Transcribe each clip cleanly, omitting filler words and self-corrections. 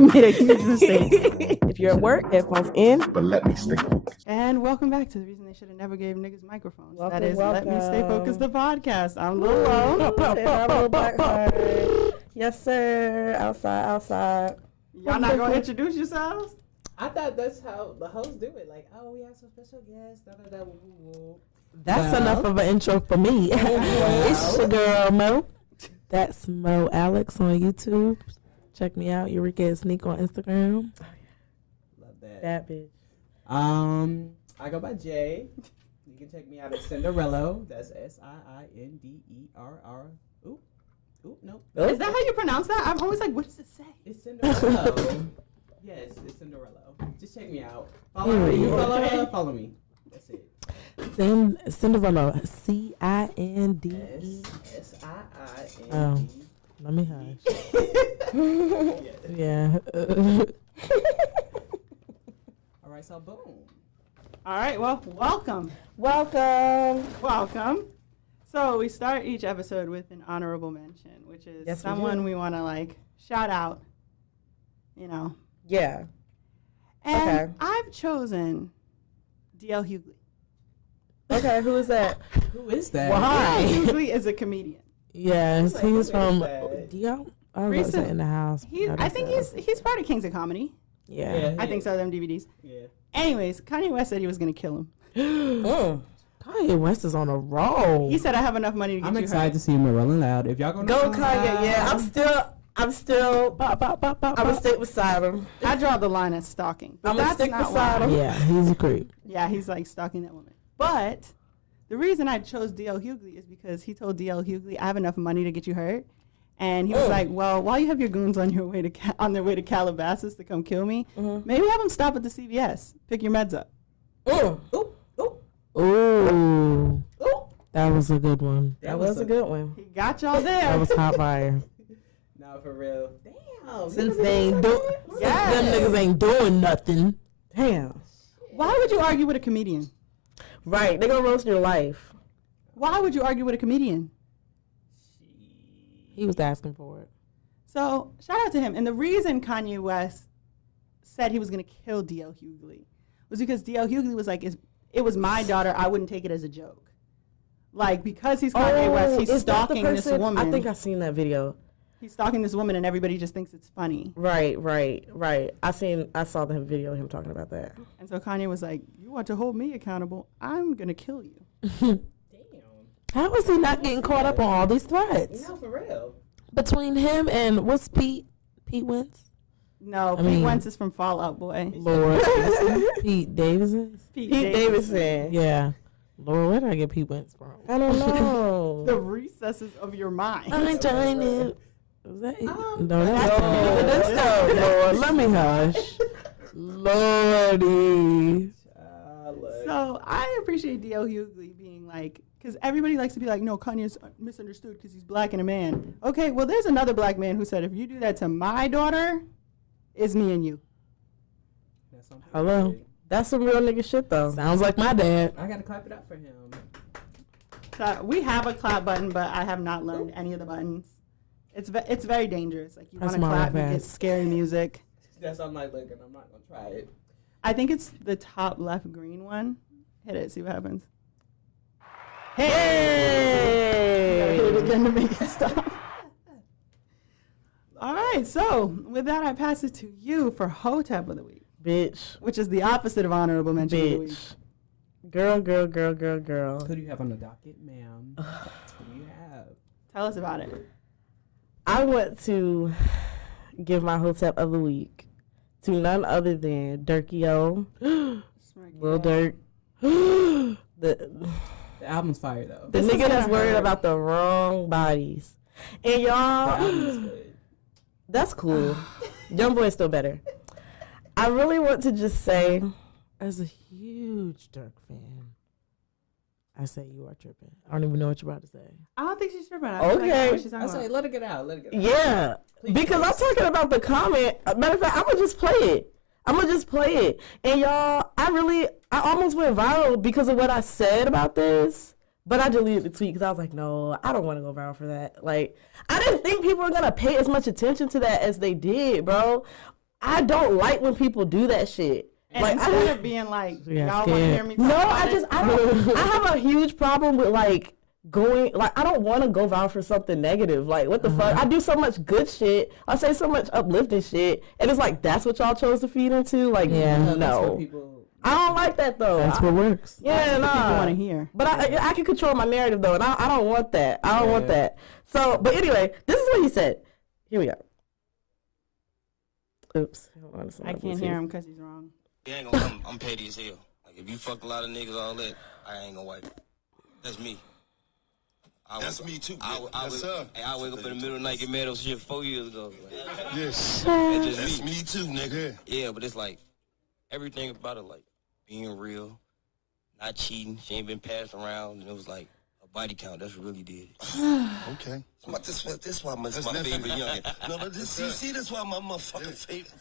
You made a huge mistake. If you're at work, headphones in. But let me stay focused. And welcome back to the reason they should have never gave niggas microphones. That is Welcome. Let Me Stay Focused, the podcast. I'm Lolo. Yes, sir. Outside. Y'all not gonna introduce yourselves? I thought that's how the hosts do it. Like, oh, we have some special guests. Da, da, da, woo, woo, woo. That's enough of an intro for me. It's your girl, Mo. That's Mo Alex on YouTube. Check me out. Eureka and Sneak on Instagram. Love that. That bitch. I go by Jay. You can check me out at Cinderello. That's Sinderr. Ooh, nope. Is that how you pronounce that? I'm always like, what does it say? It's Cinderello. Yes, it's Cinderello. Just check me out. Follow me. You follow her, follow me. That's it. Cinderella. Cinderella. Oh, let me hush. Yeah. All right, so boom. All right, well, welcome. So we start each episode with an honorable mention, which is someone we want to like shout out, you know. Yeah. And I've chosen D.L. Hughley. Okay, who is that? Who is that? Why? D.L. Hughley is a comedian. Yes, he's from that? I was gonna say In the House. I think he's part of Kings of Comedy. Yeah. I think so, them DVDs. Yeah. Anyways, Kanye West said he was going to kill him. Kanye West is on a roll. He said, I have enough money to get I'm you excited to see him at Rolling Loud. If y'all gonna Go Kanye, yeah. I'm still gonna stick beside him. I draw the line at stalking. But I'm gonna that's stick not beside why. him. Yeah, he's a creep. Yeah, he's like stalking that woman. But the reason I chose D.L. Hughley is because he told D.L. Hughley, I have enough money to get you hurt. And he was like, well, while you have your goons on their way to Calabasas to come kill me, maybe have them stop at the CVS. Pick your meds up. Ooh. That was a good one. That was a good one. He got y'all there. That was hot fire. No, for real. Damn. Since them niggas ain't doing nothing. Damn. Why would you argue with a comedian? Right, they gonna roast your life. Why would you argue with a comedian? He was asking for it. So, shout out to him. And the reason Kanye West said he was going to kill D.L. Hughley was because D.L. Hughley was like, it was my daughter. I wouldn't take it as a joke. Like, because he's Kanye West, he's stalking this woman. I think I seen that video. He's stalking this woman, and everybody just thinks it's funny. Right. I saw the video of him talking about that. And so Kanye was like, you want to hold me accountable? I'm going to kill you. How is he not getting caught up on all these threats? No, for real. Between him and what's Pete Wentz? No, Pete Wentz is from Fall Out Boy. Lord. Pete Davidson? Pete Davidson. Yeah. Lord, where did I get Pete Wentz from? I don't know. The recesses of your mind. I'm trying to. Was that it? No, that's Lord, let me hush. Lordy. So I appreciate D.L. Hughley being like, because everybody likes to be like, no, Kanye's misunderstood because he's black and a man. Okay, well, there's another black man who said, if you do that to my daughter, it's me and you. Hello. That's some real nigga shit, though. Sounds like my dad. I got to clap it up for him. So we have a clap button, but I have not learned any of the buttons. It's very dangerous. Like, you want to clap, you get scary music. That's what I'm like, look, I'm not going to try it. I think it's the top left green one. Hit it, see what happens. Hey! Hit it again to make it stop. All right, so with that, I pass it to you for Hotep of the Week. Bitch. Which is the opposite of honorable mention of the week. Girl. Who do you have on the docket, ma'am? Who do you have? Tell us about it. I want to give my Hotep of the Week to none other than Durkio. Lil Durk. The album's fire, though. The nigga that's worried about the wrong bodies. And y'all, the album's good. That's cool. Youngboy is still better. I really want to just say, as a huge Durk fan, I say you are tripping. I don't even know what you're about to say. I don't think she's tripping. Okay. I say let it get out. Yeah. Please, because I'm talking about the comment. Matter of fact, I'm going to just play it. And y'all, I almost went viral because of what I said about this. But I deleted the tweet because I was like, no, I don't want to go viral for that. Like, I didn't think people were going to pay as much attention to that as they did, bro. I don't like when people do that shit. And Like, instead of being like, Yeah, y'all want to scared. hear me talk no, about I it? just, I don't, I have a huge problem with like going, like, I don't want to go viral for something negative. Like, what the fuck? I do so much good shit. I say so much uplifting shit. And it's like, that's what y'all chose to feed into? Like, Yeah. no. I don't like that though. That's what works. Yeah, People nah. want to hear. But I can control my narrative though, and I don't want that. I don't want that. So, but anyway, this is what he said. Here we go. Oops. Hold on, I can't hear him because he's wrong. You ain't gonna, I'm petty as hell. Like, if you fuck a lot of niggas, all that, I ain't gonna wipe it. That's me. That's me too. I wake up in the middle of the night, get mad over shit 4 years ago. Like, Yes. that's That's just me. me too, nigga. Yeah, but it's like, everything about it, like, being real, not cheating, she ain't been passed around, and it was like, a body count, that's what really did it. Okay. This why my favorite youngin'. No, see, that's why my motherfucking favorite.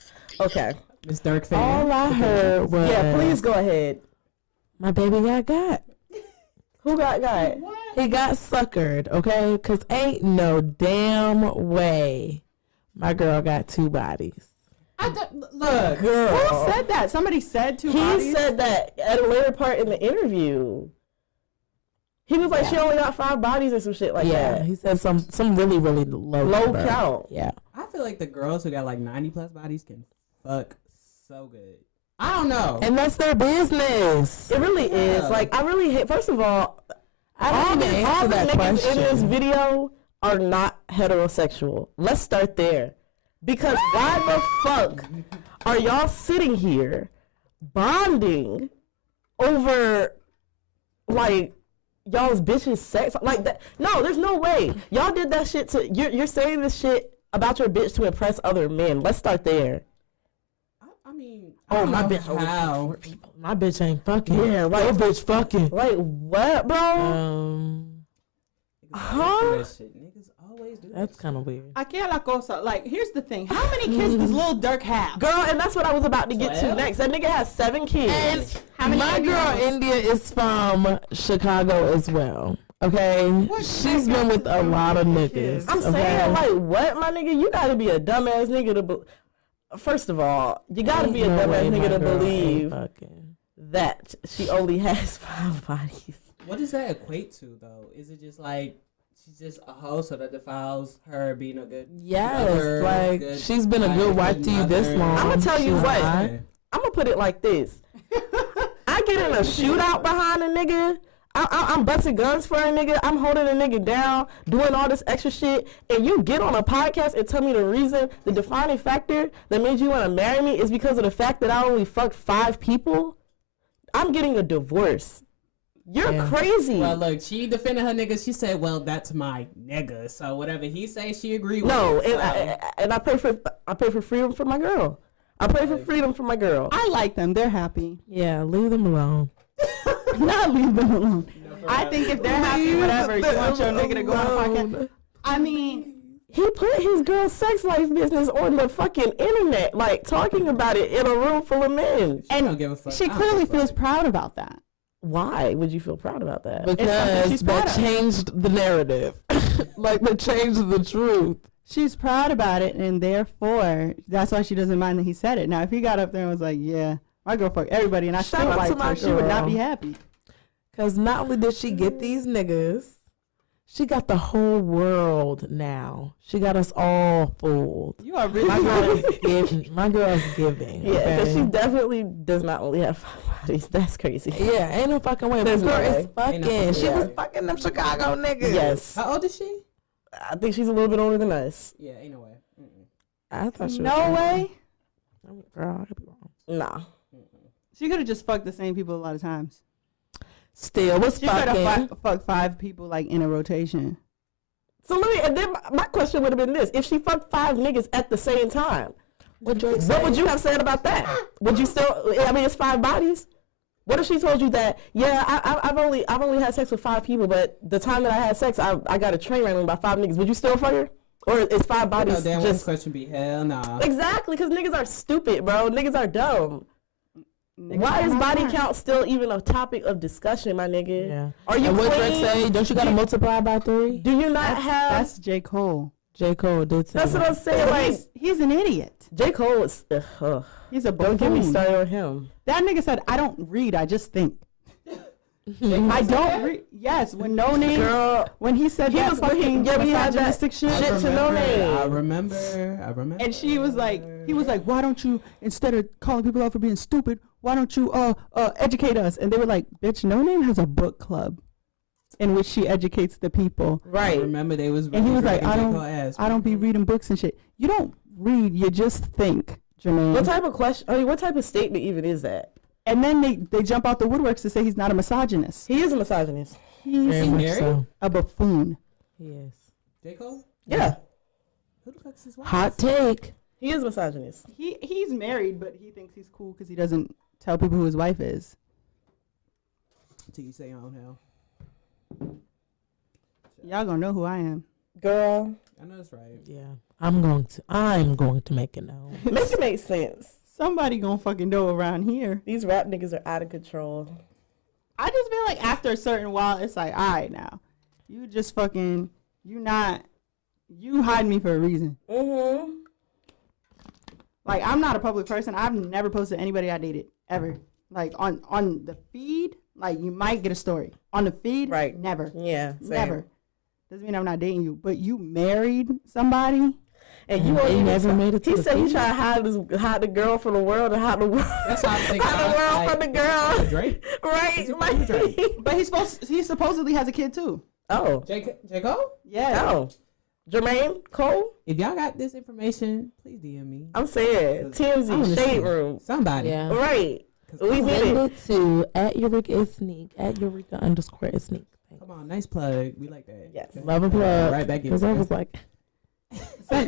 Okay. Miss Dirk fan. All I heard was, Yeah, please go ahead. my baby got. Who got? He got suckered, okay? Because ain't no damn way my girl got 2 bodies. Look, Girl. Who said that? Somebody said 2 He bodies? said that at a later part in the interview. He was like, she only got 5 bodies or some shit like Yeah, that. he said some really low number. count. Yeah. I feel like the girls who got like 90 plus bodies can fuck so good. I don't know. And that's their business. It really Yeah. is. Like, I really hate, first of all, I don't even all answer the that niggas in this question. video are not heterosexual. Let's start there. Because why the fuck are y'all sitting here bonding over, like, y'all's bitch's sex? Like, that? No, there's no way. Y'all did that shit to, you're saying this shit about your bitch to impress other men. Let's start there. I mean, Oh, I my don't know bitch. how. My bitch ain't fucking. Yeah, like- Your bitch fucking. Like, what, bro? Huh? That shit. Niggas always do that. That's kind of weird. Aquí a la cosa. Like, here's the thing. How many kids does Lil Durk have? Girl, and that's what I was about to get to 12? next. That nigga has 7 kids. My girl India is from Chicago as well. Okay, she's been with a lot of niggas. I'm okay? saying, like, what, my nigga? You gotta be a dumbass nigga to first of all, you gotta be a Ain't no way dumbass my nigga to girl ain't believe fucking. that she only has 5 bodies. What does that equate to, though? Is it just like she's just a hoe, so that defiles her being a good Yes, mother, like good she's been a good wife to you this mother? long. I'ma tell you She's what. not. I'm gonna put it like this. I get in a shootout behind a nigga. I'm busting guns for a nigga. I'm holding a nigga down, doing all this extra shit. And you get on a podcast and tell me the reason, the defining factor that made you want to marry me is because of the fact that I only fucked 5 people. I'm getting a divorce. You're Yeah. crazy. Well, look, she defended her nigga. She said, "Well, that's my nigga." So whatever he say, she agreed with. No, it. and I pray for freedom for my girl. I pray for freedom for my girl. I like them. They're happy. Yeah, leave them alone. Not leave them alone. I think if they're happy, whatever, you want your nigga to go on a podcast. I mean, He put his girl's sex life business on the fucking internet, like talking about it in a room full of men. I don't give a fuck. she I don't clearly give a feels fuck. proud about that. Why would you feel proud about that? Because she's proud that of. changed the narrative. Like, that changed the truth. She's proud about it, and therefore, that's why she doesn't mind that he said it. Now, if he got up there and was like, "Yeah, my girl fuck everybody," and I Shout still out to liked my her, she would not girl. be happy. Because not only did she get these niggas, she got the whole world now. She got us all fooled. You are My really girl is giving. My girl is giving. Yeah, because okay? she definitely does not only have 5 bodies. That's crazy. Yeah, ain't no fucking way. There's This girl no is way. Ain't no fucking. fucking She way. was fucking them Chicago niggas. Yes. How old is she? I think she's a little bit older than us. Yeah, ain't no way. I thought she was. no way. Girl, I could be wrong. Nah. She could have just fucked the same people a lot of times. Still was She could fucking. have fucked 5 people like in a rotation. So let me, and then my question would have been this. If she fucked 5 niggas at the same time, What Drake what said? would you have said about that? Would you still, I mean, it's 5 bodies. What if she told you that, yeah, I've only had sex with 5 people, but the time that I had sex, I got a train ran by 5 niggas. Would you still fuck her? Or is 5 bodies No damn well just... question be hell nah. Exactly, because niggas are stupid, bro. Niggas are dumb. Why is Niggas body not. count still even a topic of discussion, my nigga? Yeah. Are you And what Drake clean? say? Don't you gotta multiply by 3? Do you not have... That's J. Cole. J. Cole did say That's what that. I'm saying. Like, He's an idiot. J. Cole is. He's a Don't get me buffoon. started on him. That nigga said, I don't read, I just think. I don't read. Yes, when No Name, Girl, when he said he that was- fucking yeah, we had that misogynistic shit. shit to No Name. I remember. And she was like, he was like, why don't you, instead of calling people out for being stupid, why don't you educate us? And they were like, bitch, No Name has a book club in which she educates the people. I right. remember they was. And he was like, dragging I J. don't, Cole ass. I don't be reading books and shit. You don't read, you just think, Jermaine. What type of question? I mean, what type of statement even is that? And then they jump out the woodworks to say he's not a misogynist. He is a misogynist. Very He's much married? so. a buffoon. Yes. J. Cole? Yeah, Who the fuck's his wife? Hot take. he is a misogynist. He's married, but he thinks he's cool because he doesn't tell people who his wife is. Till you say on hell. Y'all gonna know who I am. Girl, I know that's right. Yeah. I'm going to make it known. make it make sense. Somebody gonna fucking know around here. These rap niggas are out of control. I just feel like after a certain while, it's like, all right, now, you just fucking, you hide me for a reason. Mm-hmm. Like, I'm not a public person. I've never posted anybody I dated ever. Like on the feed, like you might get a story on the feed. Right. Never. Yeah. Same. Never. Doesn't mean I'm not dating you, but you married somebody. And you And won't they even never made it to He the said he feed. tried to hide the girl from the world and hide the world. That's how I think. Hide the world from the girl. Drake. Right. It's Drake. But he supposedly has a kid too. Oh. J. Cole? Yeah. Oh. Jermaine Cole. If y'all got this information, please DM me. I'm saying I wanna TMZ see. Shade Room. Somebody. Yeah. Right. 'Cause We come did Send it. it to @Eureka_Sneak, @Eureka_Sneak. on, nice plug. We like that. Yes. Okay. Love and plug. Right back in. Because I was like,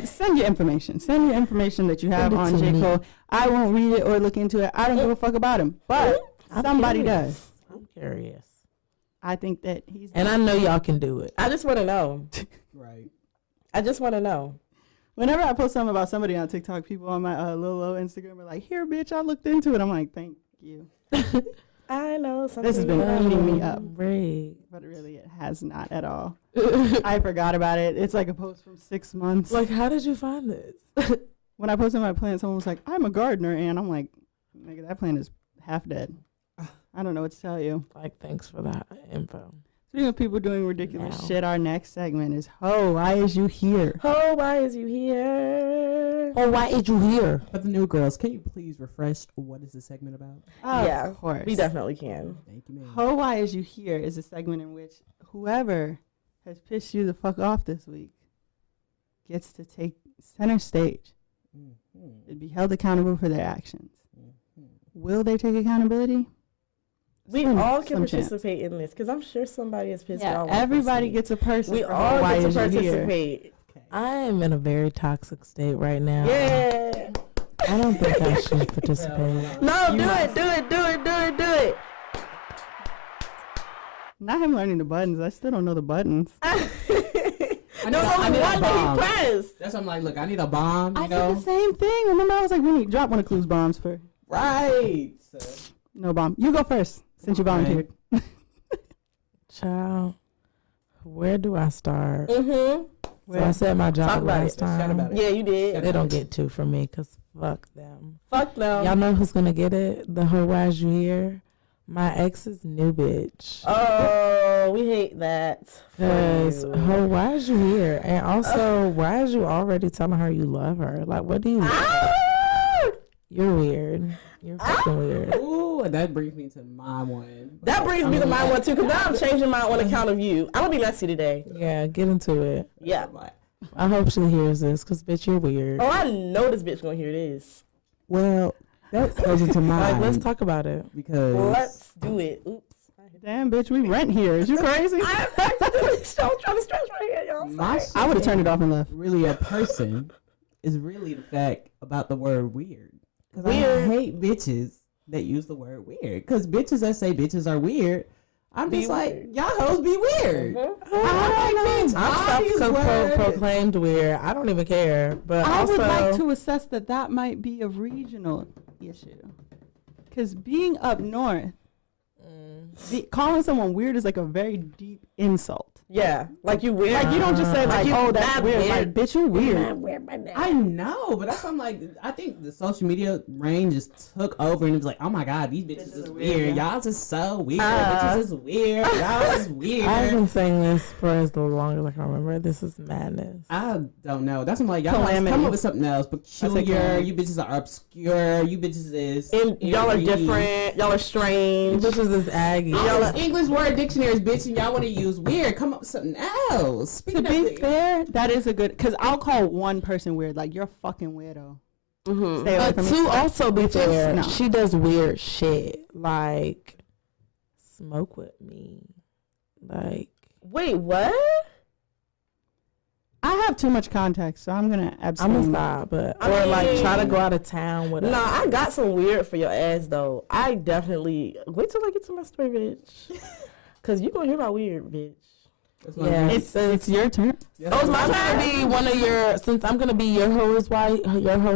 Send your information. Send your information that you have Send it on to J. me. Cole. I won't read it or look into it. I don't give a fuck about him. But I'm somebody curious. does. I'm curious. I think that he's. And I know y'all can do it. I just want to know. Right. I just want to know. Whenever I post something about somebody on TikTok, people on my Lil Instagram are like, "Here, bitch, I looked into it." I'm like, "Thank you." I know something. This has been eating me up, Right. but really, it has not at all. I forgot about it. It's like a post from 6 months. Like, how did you find this? When I posted my plant, someone was like, "I'm a gardener," and I'm like, "Nigga, that plant is half dead." I don't know what to tell you. Like, thanks for that info. Speaking of people doing ridiculous Now. shit, our next segment is Ho, why is you here? Oh, why is you here? Oh, why is you here? But the new girls, can you please refresh what is the segment about? Yeah, Of course. We definitely can. Thank you, man. Ho, why is you here is a segment in which whoever has pissed you the fuck off this week gets to take center stage Mhm. and be held accountable for their actions. Mhm. Will they take accountability? We Some- all can some chance. participate in this because I'm sure somebody has pissed you Yeah, off. everybody gets a person. We for all Ho, why get to is you here? participate. Okay. I am in a very toxic state right now. Yeah. I don't think I should participate. No, You do must. it. Not him learning the buttons. I still don't know the buttons. There's I only need a one that bomb. he pressed. That's why I'm like, look, I need a bomb, you I know? said the same thing. Remember, I was like, we need drop one of Clue's bombs for Right. no bomb. You go first since you Okay. volunteered. Child, where do I start? Mm-hmm. So I said my Talk job about last it. Shout time. about it. Yeah, you did. They don't get two from me because fuck them. Fuck no. Y'all know who's gonna get it? The whole why is you here? My ex's new bitch. Oh, we hate that. Cause for you. her, why is you here? And also, why is you already telling her you love her? Like, what do you? Ah! You're weird. You're fucking weird. Ooh, and that brings me to my one. That brings me to my one too, because now I'm changing mine on account of you. I'm gonna be messy today. Yeah, get into it. Yeah. I hope she hears this, cause bitch, you're weird. Oh, I know this bitch gonna hear this. Well, that goes into mine. Like, let's talk about it. Because Let's do it. Oops. Damn, bitch, we rent here. Is you crazy? I'm accidentally still trying to stretch right here, y'all. my Sorry. I would have turned it off and left. really a person is really the fact about the word weird. Because I Weird. hate bitches that use the word weird. Because bitches that say bitches are weird, I'm Be just like, weird. y'all hoes be weird. Mhm. I like bitch. I'm Use word. self-proclaimed weird. I don't even care. But I also, would like to assess that might be a regional issue. Because being up north, calling someone weird is like a very deep insult. Yeah, like you weird. Like you don't just say like, oh, that's mad weird. weird. Like, bitch, you weird. I know, but that's why I'm like, I think the social media reign just took over and it was like, oh my god, these bitches is weird. Y'all just so weird. Bitches is weird. Y'all is weird. I've been saying this for as long as I can remember. This is madness. I don't know. That's why I'm like, y'all must come up with something else. Peculiar. You bitches are obscure. You bitches is. And y'all are different. Y'all are strange. Bitches is aggy. Y'all are English word dictionaries, bitch, and y'all want to use weird. Come up with something else. To be fair, that is a good, because I'll call one person weird. Like, you're a fucking weirdo. Mm-hmm. Stay away But from me. to also be fair, no. she does weird shit. Like, smoke with me. Like, Wait, what? I have too much context, so I'm going to I'm abstain. gonna stop, but I or like mean- try to go out of town with Nah, I got some weird for your ass though. I definitely wait till I get to my story, bitch. Cause you gonna hear about weird, bitch. Yeah, It's your turn. Oh, it's my turn to be one of your. Since I'm gonna be your hoe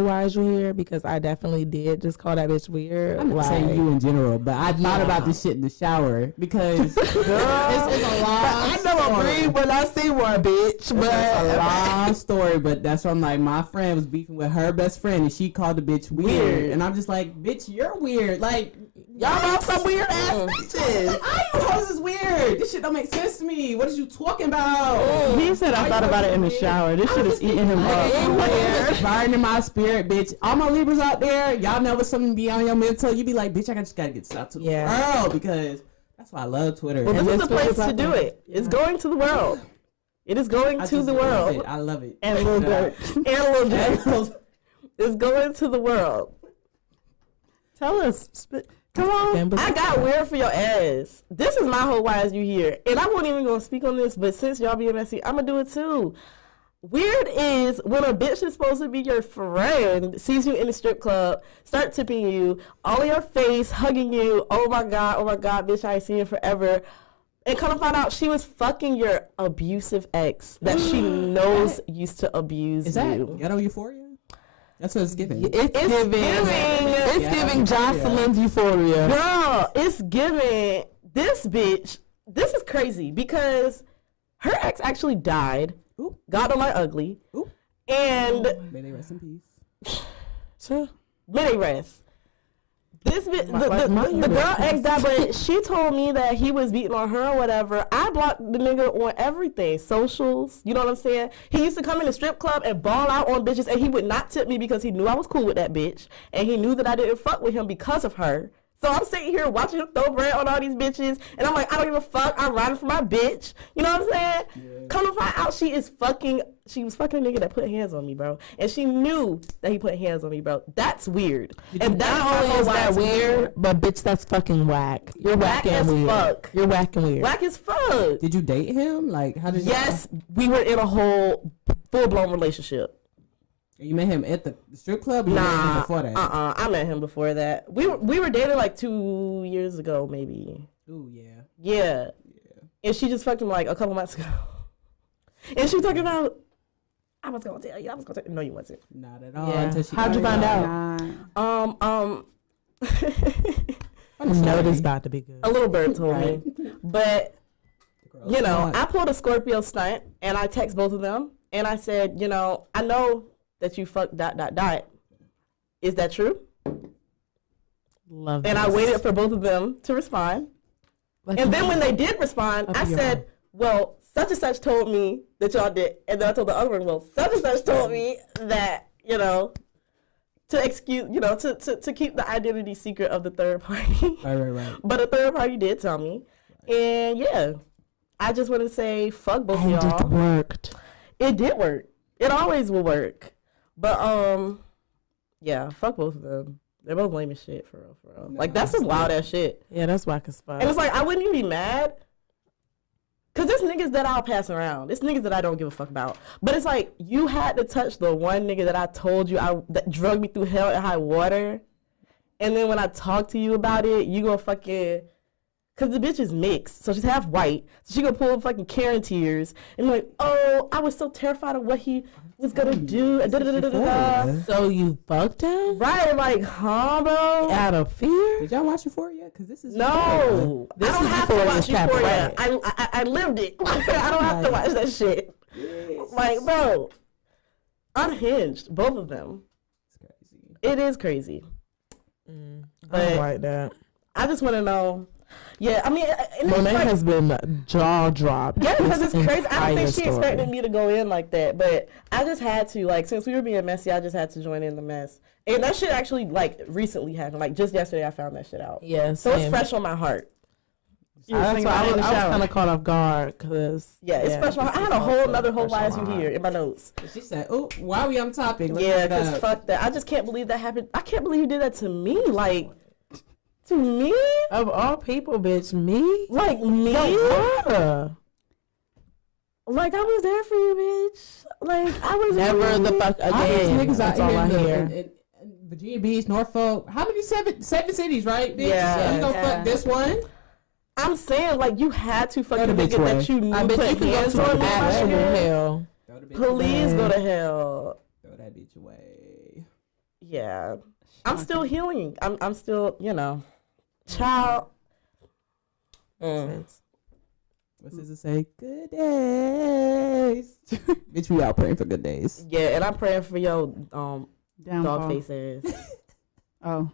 wise you here, because I definitely did just call that bitch weird. I'm not saying you in general, but I thought about this shit in the shower because this is a long I never agree when I see one, bitch. But it's a long story, but that's from like my friend was beefing with her best friend and she called the bitch weird. And I'm just like, bitch, you're weird. Like, y'all know some weird ass bitches. I know hoes is weird. This shit don't make sense to me. What is you talking about? He said I thought about it in the shower. This shit is eating him up. It's burning my spirit, bitch. All my Libras out there, y'all know what something be on your mental. You be like, bitch, I just gotta get this out to the world because that's why I love Twitter. Well, And this is the this place to do it. It's going to the world. It is going I to just the love world. it. I love it. And Lil Durk. And a little bit. It's going to the world. Tell us. Come on. I got weird for your ass. This is my whole why is you here. And I wasn't even going to speak on this, but since y'all being messy, I'm going to do it too. Weird is when a bitch is supposed to be your friend sees you in the strip club, start tipping you, all in your face, hugging you. Oh my God, bitch, I ain't seen you forever. And come to find out she was fucking your abusive ex that she knows used to abuse Is that you. ghetto euphoria? That's what it's giving. It's giving Jocelyn's euphoria. Girl, it's giving this bitch. This is crazy because her ex actually died. Ooh. God don't like ugly. Ooh. And May they rest in peace. Sure. may they rest. This bitch, the your girl rest. ex died, but she told me that he was beating on her or whatever. I blocked the nigga on everything, socials. You know what I'm saying? He used to come in the strip club and ball out on bitches, and he would not tip me because he knew I was cool with that bitch, and he knew that I didn't fuck with him because of her. So I'm sitting here watching him throw bread on all these bitches, and I'm like, I don't give a fuck. I'm riding for my bitch. You know what I'm saying? Yeah. Come to find out, she was fucking a nigga that put hands on me, bro. And she knew that he put hands on me, bro. That's weird. And that's Not only is that weird, weird, but bitch, that's fucking whack. You're Whack whack and as weird. fuck. You're whack and weird. whack as fuck. Did you date him? Like, how did Yes, we were in a whole full-blown relationship. you met him at the strip club? Or you met him Nah, before that? I met him before that. We were dating like 2 years ago, maybe. Ooh, yeah. Yeah. And she just fucked him like a couple months ago. And she was talking about, I was gonna tell you. No, you wasn't. Not at all. Yeah. Until she How'd you got find it. out? I know this about to be good. A little bird told me. But, you know, smart. I pulled a Scorpio stunt and I text both of them and I said, you know, I know that you fucked ... Is that true? Love And I waited for both of them to respond. And then when they did respond, I said, well, such and such told me that y'all did. And then I told the other one, well, such and such told me that, you know, to keep the identity secret of the third party. Right. But a third party did tell me. And yeah, I just want to say, fuck both of And y'all. it worked. It did work. It always will work. But, yeah, fuck both of them. They're both lame as shit, for real. No, Like, that's some wild ass shit. Yeah, that's whack as fuck. And it's like, I wouldn't even be mad. Because there's niggas that I'll pass around. It's niggas that I don't give a fuck about. But it's like, you had to touch the one nigga that I told you that drug me through hell and high water. And then when I talk to you about it, you gonna fucking Cause the bitch is mixed, so she's half white. So she gonna pull fucking Karen tears and be like, oh, I was so terrified of what he was gonna do. And So you fucked him? Right, like, huh, bro? Out of fear? Did y'all watch Euphoria? Because this is No, This I don't is have to Euphoria watch Cabaret. Euphoria. I lived it. I don't have to watch that shit. Like, bro, unhinged, both of them. It's crazy. It is crazy. I But don't like that. I just want to know. Yeah, I mean, and it's Monet like, has been jaw dropped. yeah, because it's crazy. I don't think she entire expected story. me to go in like that, but I just had to, like, since we were being messy, I just had to join in the mess. And that shit actually, like, recently happened. Like, just yesterday I found that shit out. Yeah, So it's same. fresh on my heart. That's why I was kind of caught off guard because Yeah, it's fresh on my heart. I had a whole nother whole fresh on wise you my heart. here in my notes. She said, "Oh, why are we on topic?" Let's Yeah, look it because up. fuck that. I just can't believe that happened. I can't believe you did that to me. Like, to me? of all people, bitch, me. Like, me? Water. Like, I was there for you, bitch. Like, I was Never there for the you. fuck All these again. niggas That's out all I here hear. in Virginia Beach, Norfolk. How many seven cities, right? Bitch? Yeah. You gonna Yeah. fuck this one? I'm saying, like, you had to fucking Go to nigga bitch that way. you knew I bet put you can go hands to on me, my actual nigga. hell. Throw the bitch Please away. go to hell. Throw that bitch away. Yeah. I'm still healing. I'm still, you know. Child. What's this to say? Good days. Bitch, we out praying for good days. Yeah, and I'm praying for your Downfall. dog face ass. Oh.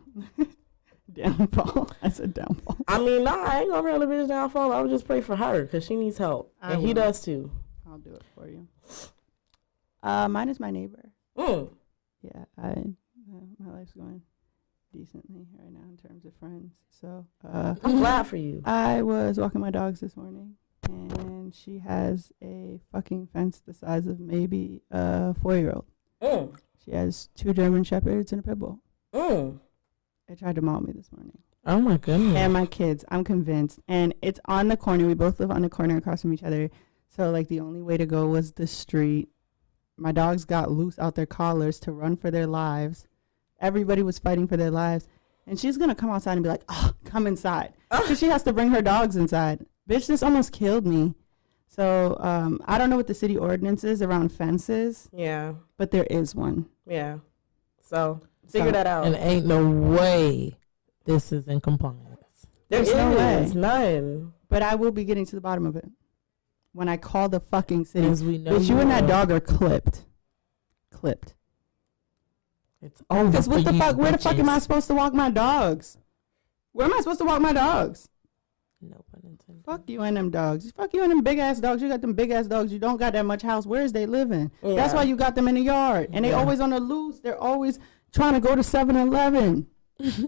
Downfall. I said downfall. I mean, nah, I ain't gonna pray on the bitch downfall. I would just pray for her because she needs help. I And he will. does too. I'll do it for you. Mine is my neighbor. Mm. Yeah, my life's going decently right now in terms of friends. So, I'm glad for you. I was walking my dogs this morning, and she has a fucking fence the size of maybe a 4-year-old. Mm. She has 2 German Shepherds and a pit bull. Mm. They tried to maul me this morning. Oh my goodness. And my kids, I'm convinced. And it's on the corner. We both live on the corner across from each other. So, like, the only way to go was the street. My dogs got loose out their collars to run for their lives. Everybody was fighting for their lives. And she's going to come outside and be like, oh, come inside. Because she has to bring her dogs inside. Bitch, this almost killed me. So, I don't know what the city ordinance is around fences, Yeah. but there is one. Yeah. So figure that out. And ain't no way this is in compliance. There's no way. None. But I will be getting to the bottom of it when I call the fucking city. As we know, Bitch, you and that are. dog are clipped. Clipped. It's over. Because what for the you, fuck? Where the fuck am I bitches. supposed to walk my dogs? Where am I supposed to walk my dogs? No pun intended. Fuck you and them dogs. Fuck you and them big ass dogs. You got them big ass dogs. You don't got that much house. Where is they living? That's Yeah. why you got them in the yard. And they always on the loose. They're always trying to go to 7-Eleven.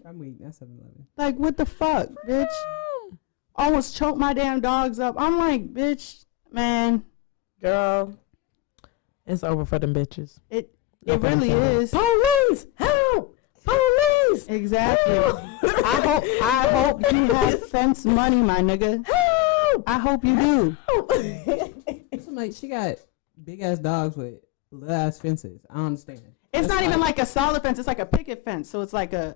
I'm weak. That's 7-Eleven. Like, what the fuck, bitch? Almost choked my damn dogs up. I'm like, bitch, man, Girl. It's over for them bitches. it No pun really intended. is. Police! Help! Police! Exactly. Help! I hope you have fence money, my nigga. Help! I hope you do. I'm like, she got big ass dogs with little ass fences. I don't understand. It's That's not even like a solid fence. It's like a picket fence. So it's like a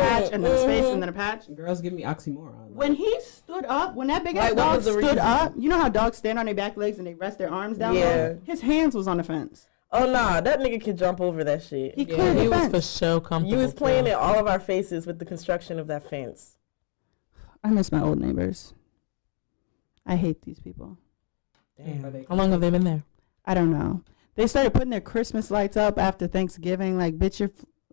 patch and then a space and then a patch. Girls give me oxymoron. When he stood up, when that big ass Like, what dog was the stood reason? up, you know how dogs stand on their back legs and they rest their arms down? Yeah. low? His hands was on the fence. Oh, nah. That nigga can jump over that shit. He Yeah, cleared he the was for fence. sure comfortable. You was playing too. in all of our faces with the construction of that fence. I miss my old neighbors. I hate these people. Damn. How long have they been there? I don't know. They started putting their Christmas lights up after Thanksgiving. Like, bitch,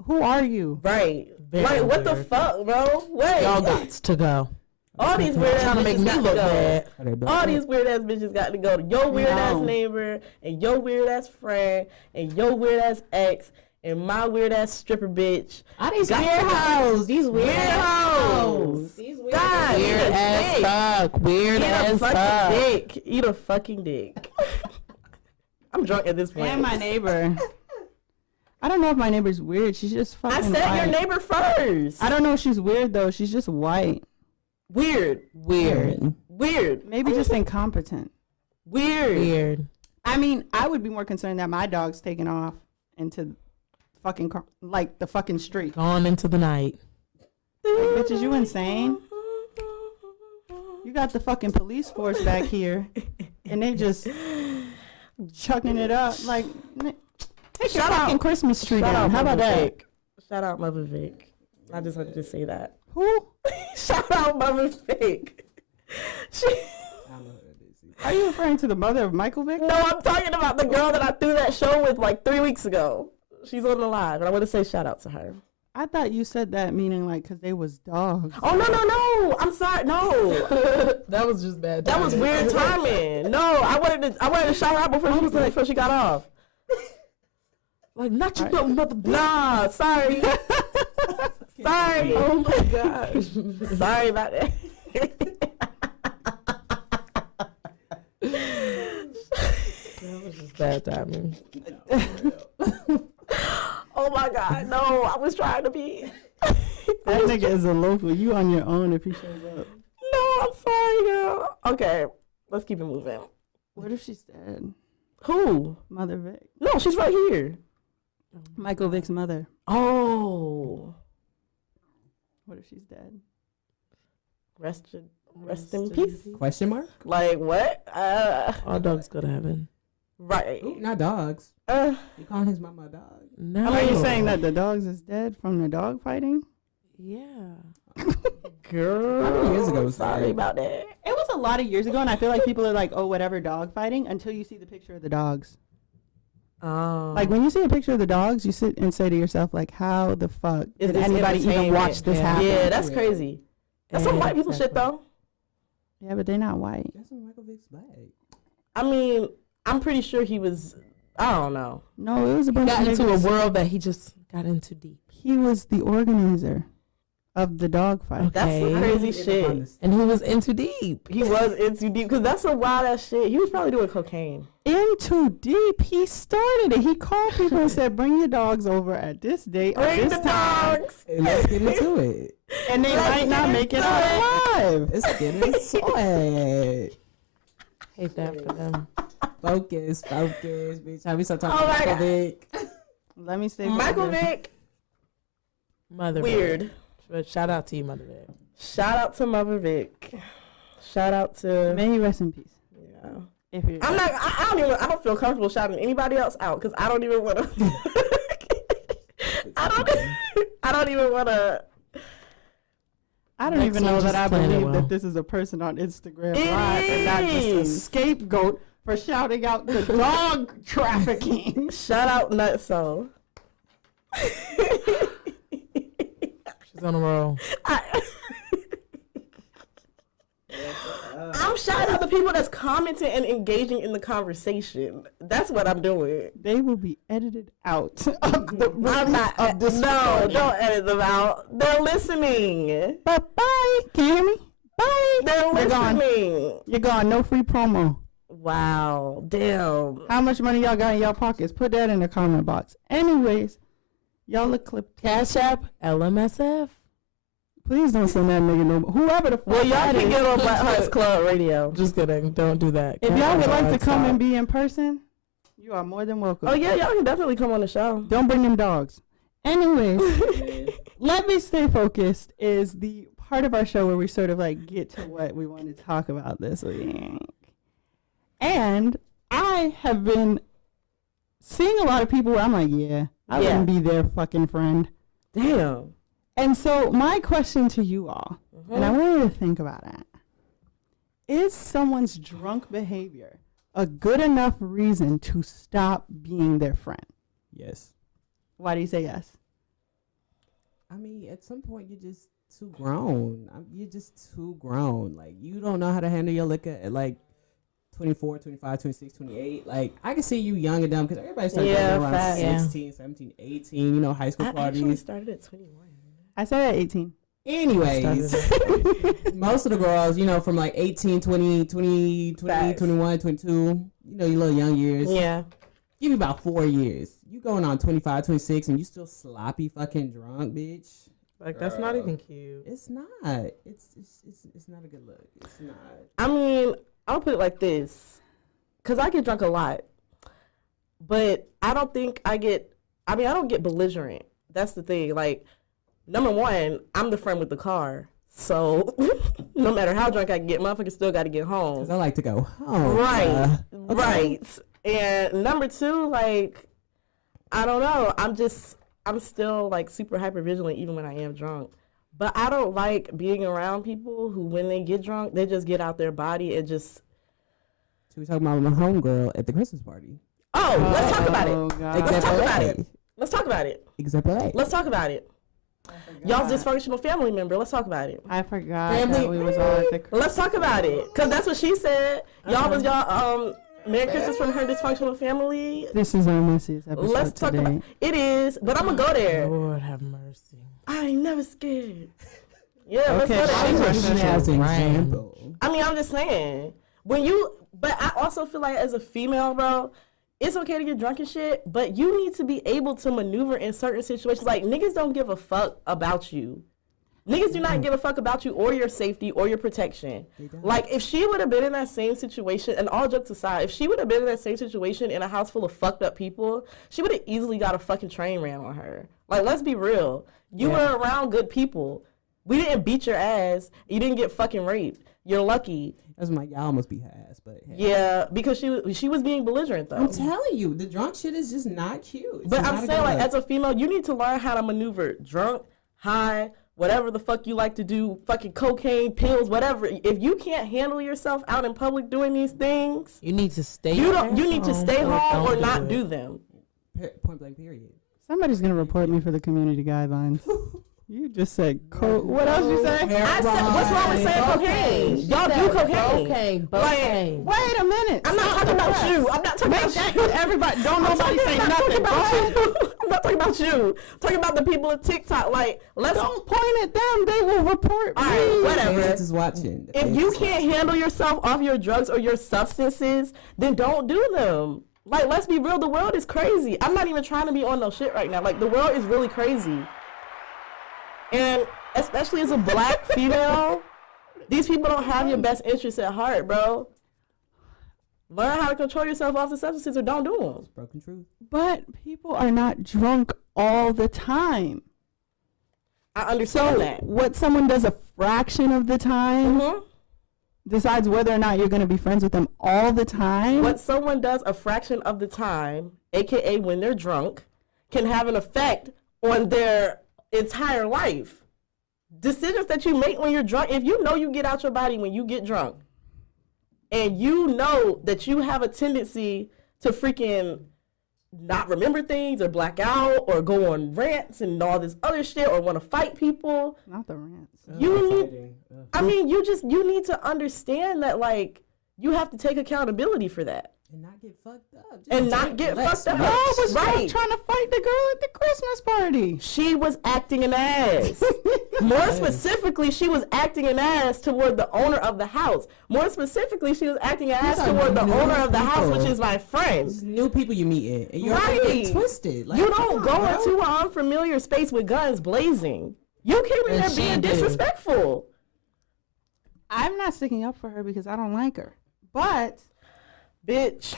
who are you? Right. Very Like, what the weird. fuck, bro? Wait. Y'all got to go. All these weird ass Trying to make bitches me got look to go. bad. Are they black? All these weird ass bitches got to go to your weird ass No. neighbor and your weird ass friend and your weird ass ex and my weird ass stripper bitch. Are these Got weird to go. hoes? These weird Weird hoes. These weird God, Weird eat a as dick. fuck. Weird Eat a as fucking fuck. dick. Eat a fucking dick. I'm drunk at this point. And my neighbor. I don't know if my neighbor's weird. She's just fucking I said white. your neighbor first. I don't know if she's weird, though. She's just white. Weird. Weird. Weird. Maybe just incompetent. Weird. Weird. I mean, I would be more concerned that my dog's taking off into fucking like the fucking street. Gone into the night. Like, bitch, is you insane? You got the fucking police force back here, and they just chucking it up like. Take your fucking Christmas tree down. How about that? Shout out Mother Vic. I just wanted to say that. Who? Shout out Mother Vic. Are you referring to the mother of Michael Vick? No, I'm talking about the girl that I threw that show with like 3 weeks ago. She's on the live, and I want to say shout out to her. I thought you said that meaning like because they was dogs. Oh, no. I'm sorry. No. That was just bad. That was weird timing. No, I wanted to shout her out before she got off. Like, not you, no mother. Nah, sorry. Sorry. Oh my gosh. Sorry about that. That was just bad timing. Oh my God, no, I was trying to be. That nigga is a local. You on your own if he shows up. No, I'm sorry, girl. Okay, let's keep it moving. What if she's dead? Who? Mother Vick. No, she's right here. Michael Vick's mother. Oh. What if she's dead? Rest in peace? Question mark? Like, what? All dogs go to heaven. Right. Ooh, not dogs. Uh, You calling his mama a dog? No. Are you saying that the dogs is dead from the dog fighting? Yeah. girl. How many years ago was Sorry that? about that. It was a lot of years ago, and I feel like people are like, oh, whatever, dog fighting, until you see the picture of the dogs. Oh. Like, when you see a picture of the dogs, you sit and say to yourself, like, how the fuck Is did this anybody even entertainment? watch this Yeah. happen? Yeah, that's crazy. That's some white people shit, Exactly. though. Yeah, but they're not white. That's when Michael Vick's black. I mean, I'm pretty sure he was, I don't know. No, it was a bunch Got of into a niggas. world that he just got into deep. He was the organizer of the dog fight. That's some Okay. crazy shit. And he was into deep. He was into deep, because that's some wild ass shit. He was probably doing cocaine. In too deep, he started it. He called people and said, bring your dogs over at this date or Bring this the time. dogs. Hey, let's get into it. And they Let's might not get make it into out it. alive. Let's get into it. Hate that for them. Focus, bitch. How we start talking Oh about my Michael God. Vick? Let me stay Michael focused. Vick, Mother weird. Vick. But shout out to you, Mother Vick. Shout out to Mother Vick. Shout out to, May he rest in peace. yeah. If you're I'm not, I don't feel comfortable shouting anybody else out, because I don't even want to. I don't even want to. I don't Next even know one, that just I plan it believe well. that this is a person on Instagram It Live and not just a is. scapegoat for shouting out the dog trafficking. Shout out Nutso. She's on a roll. I'm shouting out the people that's commenting and engaging in the conversation. That's what I'm doing. They will be edited out of the I'm not. of this No, recording. don't edit them out. They're listening. But bye. Can you hear me? Bye. They're You're gone. listening. You're gone. No free promo. Wow. Damn. How much money y'all got in y'all pockets? Put that in the comment box. Anyways, y'all look clipped. Cash App, LMSF. Please don't send that nigga no. Whoever the fuck Well, y'all that can is. get on Black Hearts Club Radio. Just kidding. Don't do that. If Cash y'all would App's like to alright, come stop. and be in person, you are more than welcome. Oh yeah, y'all can definitely come on the show. Don't bring them dogs. Anyways, let me stay focused is the part of our show where we sort of like get to what we want to talk about this week. And I have been seeing a lot of people where I'm like, yeah, I Yeah. wouldn't be their fucking friend. Damn. And so my question to you all, and I want you to think about that, is someone's drunk behavior a good enough reason to stop being their friend? Yes. Why do you say yes? I mean, at some point, you're just too grown. You're just too grown. Like, you don't know how to handle your liquor at, like, 24, 25, 26, 28. Like, I can see you young and dumb because everybody started Yeah, around facts. 16, 17, 18, you know, high school I actually parties. started at 21. I said at 18. Anyways, most of the girls, you know, from like 18, 20, 20, 20, Facts. 21, 22, you know, your little young years. Yeah. Give you about 4 years. You going on 25, 26, and you still sloppy fucking drunk, bitch. Like, that's not even cute. It's not. It's not a good look. It's not. I mean, I'll put it like this, because I get drunk a lot, but I don't think I don't get belligerent. That's the thing. Like, number one, I'm the friend with the car. So no matter how drunk I get, motherfuckers still got to get home. 'Cause I like to go home. Right, Okay. right. And number two, like, I don't know. I'm still like super hyper vigilant even when I am drunk. But I don't like being around people who, when they get drunk, they just get out their body and just. So we talking about my homegirl at the Christmas party. Oh, let's talk about it. God. Let's talk about it. Let's talk about it. Example A. Let's talk about it. Y'all's dysfunctional family member. Let's talk about it. I forgot Family. that we was all at the Let's talk about it. Because that's what she said. Y'all was Merry Christmas from her dysfunctional family. This is our Messiest episode Let's talk today. about it. Is, but I'm going to go there. Lord have mercy. I ain't never scared. Yeah, Okay, let's go there. She has an example. I mean, I'm just saying. But I also feel like as a female, bro, it's okay to get drunk and shit, but you need to be able to maneuver in certain situations. Like, niggas don't give a fuck about you. Niggas do not give a fuck about you or your safety or your protection. Like, if she would have been in that same situation, and all jokes aside, if she would have been in that same situation in a house full of fucked up people, she would have easily got a fucking train ran on her. Like, let's be real. You were around good people. We didn't beat your ass. You didn't get fucking raped. You're lucky. That's like, y'all almost beat her ass, but hey. Yeah, because she was being belligerent, though. I'm telling you, the drunk shit is just not cute. It's But not I'm a saying, good like, look. as a female, you need to learn how to maneuver drunk, high, whatever the fuck you like to do, fucking cocaine, pills, whatever. If you can't handle yourself out in public doing these things, You need to stay. you need to stay home or don't not it. do them. Point blank period. Somebody's gonna report me for the community guidelines. You just said what else you say? I said, what's wrong with saying cocaine? Y'all do cocaine. Cocaine, Like, cocaine. Wait a minute. I'm not talking about you. I'm not talking about you. Everybody, don't I'm nobody say not talking nothing. about Go ahead. you. I'm not talking about you. I'm talking about the people at TikTok. Like, let's. Don't point at them. They will report All right, me. whatever. Fans is watching. The If fans you is can't handle yourself off your drugs or your substances, then don't do them. Like, let's be real. The world is crazy. I'm not even trying to be on no shit right now. Like, the world is really crazy. And especially as a black female, these people don't have your best interests at heart, bro. Learn how to control yourself off the substances or don't do them. broken truth. But people are not drunk all the time. I understand So that. what someone does a fraction of the time Mm-hmm. decides whether or not you're going to be friends with them all the time. What someone does a fraction of the time, aka when they're drunk, can have an effect on their entire life. Decisions that you make when you're drunk, if you know you get out your body when you get drunk, and you know that you have a tendency to freaking not remember things or black out or go on rants and all this other shit or want to fight people, Not the rants. you need, I mean, you need to understand that, like, you have to take accountability for that. And not get fucked up. Just And not drink get less. fucked up. Y'all was Right. trying to fight the girl at the Christmas party. She was acting an ass. More specifically, she was acting an ass toward the owner of the house. More specifically, she was acting an ass are toward the new owner of the house, people. which is my friend. It's new people you meet in, and you're Right. gonna get twisted. Like, You come don't on, go bro. into an unfamiliar space with guns blazing. You came in And there she being did. disrespectful. I'm not sticking up for her because I don't like her. But Bitch.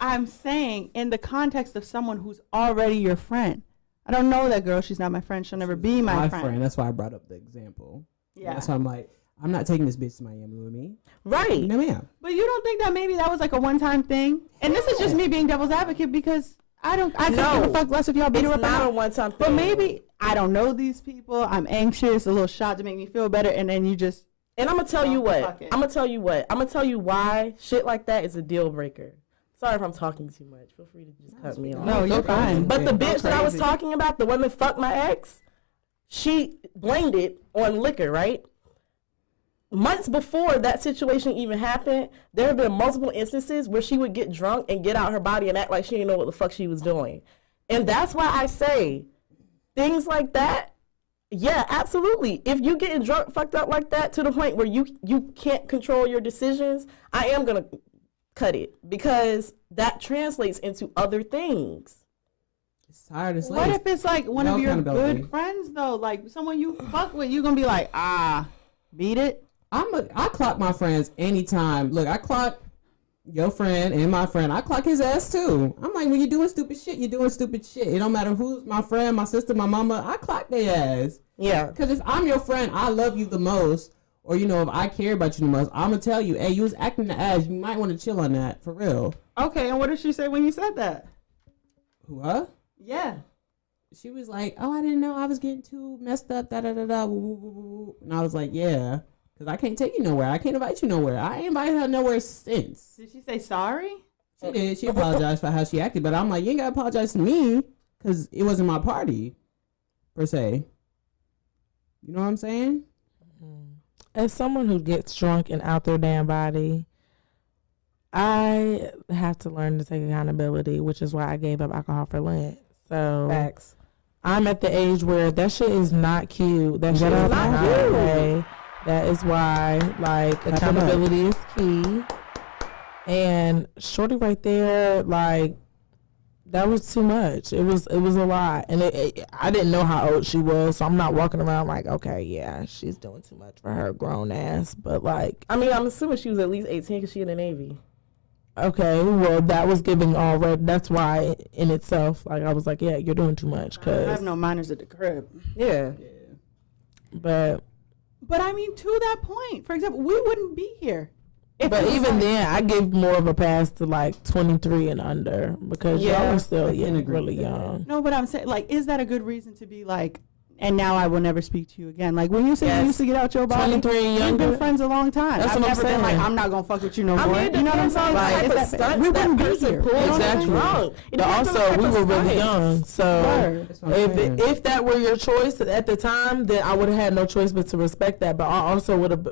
I'm saying in the context of someone who's already your friend. I don't know that girl. She's not my friend. She'll never be my friend. That's why I brought up the example. Yeah. That's why I'm like, I'm not taking this bitch to Miami with me. Right. No, ma'am. But you don't think that maybe that was like a one-time thing? And this is just me being devil's advocate because I couldn't give a fuck less if y'all beat It's her up or not a not. one-time thing. But maybe I don't know these people. I'm anxious, a little shot to make me feel better, and then you just And I'm going to tell you what. fuck it. I'm going to tell you what. I'm going to tell you why shit like that is a deal breaker. Sorry if I'm talking too much. Feel free to just cut me off. no, you're fine. But the Go bitch that I was crazy. talking about, the one that fucked my ex, she blamed it on liquor, right? Months before that situation even happened, there have been multiple instances where she would get drunk and get out her body and act like she didn't know what the fuck she was doing. And that's why I say things like that, yeah, absolutely. If you getting drunk, fucked up like that to the point where you can't control your decisions, I am going to cut it because that translates into other things. It's tired as What if it's like one No of your accountability. good friends though? Like someone you fuck with, you gonna be like, beat it. I clock my friends anytime. Look, I clock your friend and my friend, I clock his ass too. I'm like, when you're doing stupid shit, you're doing stupid shit. It don't matter who's my friend, my sister, my mama. I clock their ass. Yeah. Because if I'm your friend, I love you the most. Or, you know, if I care about you the most, I'm going to tell you, hey, you was acting the ass. You might want to chill on that, for real. Okay, and what did she say when you said that? What? Yeah. She was like, oh, I didn't know I was getting too messed up, da-da-da-da, woo-woo-woo-woo. And I was like, yeah, because I can't take you nowhere. I can't invite you nowhere. I ain't invited her nowhere since. Did she say sorry? She did. She apologized for how she acted, but I'm like, you ain't got to apologize to me because it wasn't my party, per se. You know what I'm saying? As someone who gets drunk and out their damn body, I have to learn to take accountability, which is why I gave up alcohol for Lent. So Facts. I'm at the age where that shit is not cute. That shit is not cute. okay. That is why, like, accountability is key. And shorty right there, like, that was too much. It was a lot, and I didn't know how old she was, so I'm not walking around like, okay, yeah, she's doing too much for her grown ass. But like, I mean, I'm assuming she was at least 18 because she in the Navy. okay, well, that was giving all red. That's why in itself, like, I was like, yeah, you're doing too much. I have no minors at the crib. Yeah. But I mean, to that point, for example, we wouldn't be here. But even then, I give more of a pass to like 23 and under because y'all are still really young. No, but I'm saying, like, is that a good reason to be like, and now I will never speak to you again? Like, when you say you used to get out your body, 23 and we've younger. been friends a long time. That's I've what I'm never been like, saying. I'm not going to fuck with you no more. mean, You know what I'm saying? Like, Like, it's that we wouldn't be person here. pulls Exactly. wrong. But also, we were really young, so Word. That's what I'm saying. if that were your choice at the time, then I would have had no choice but to respect that. But I also would have,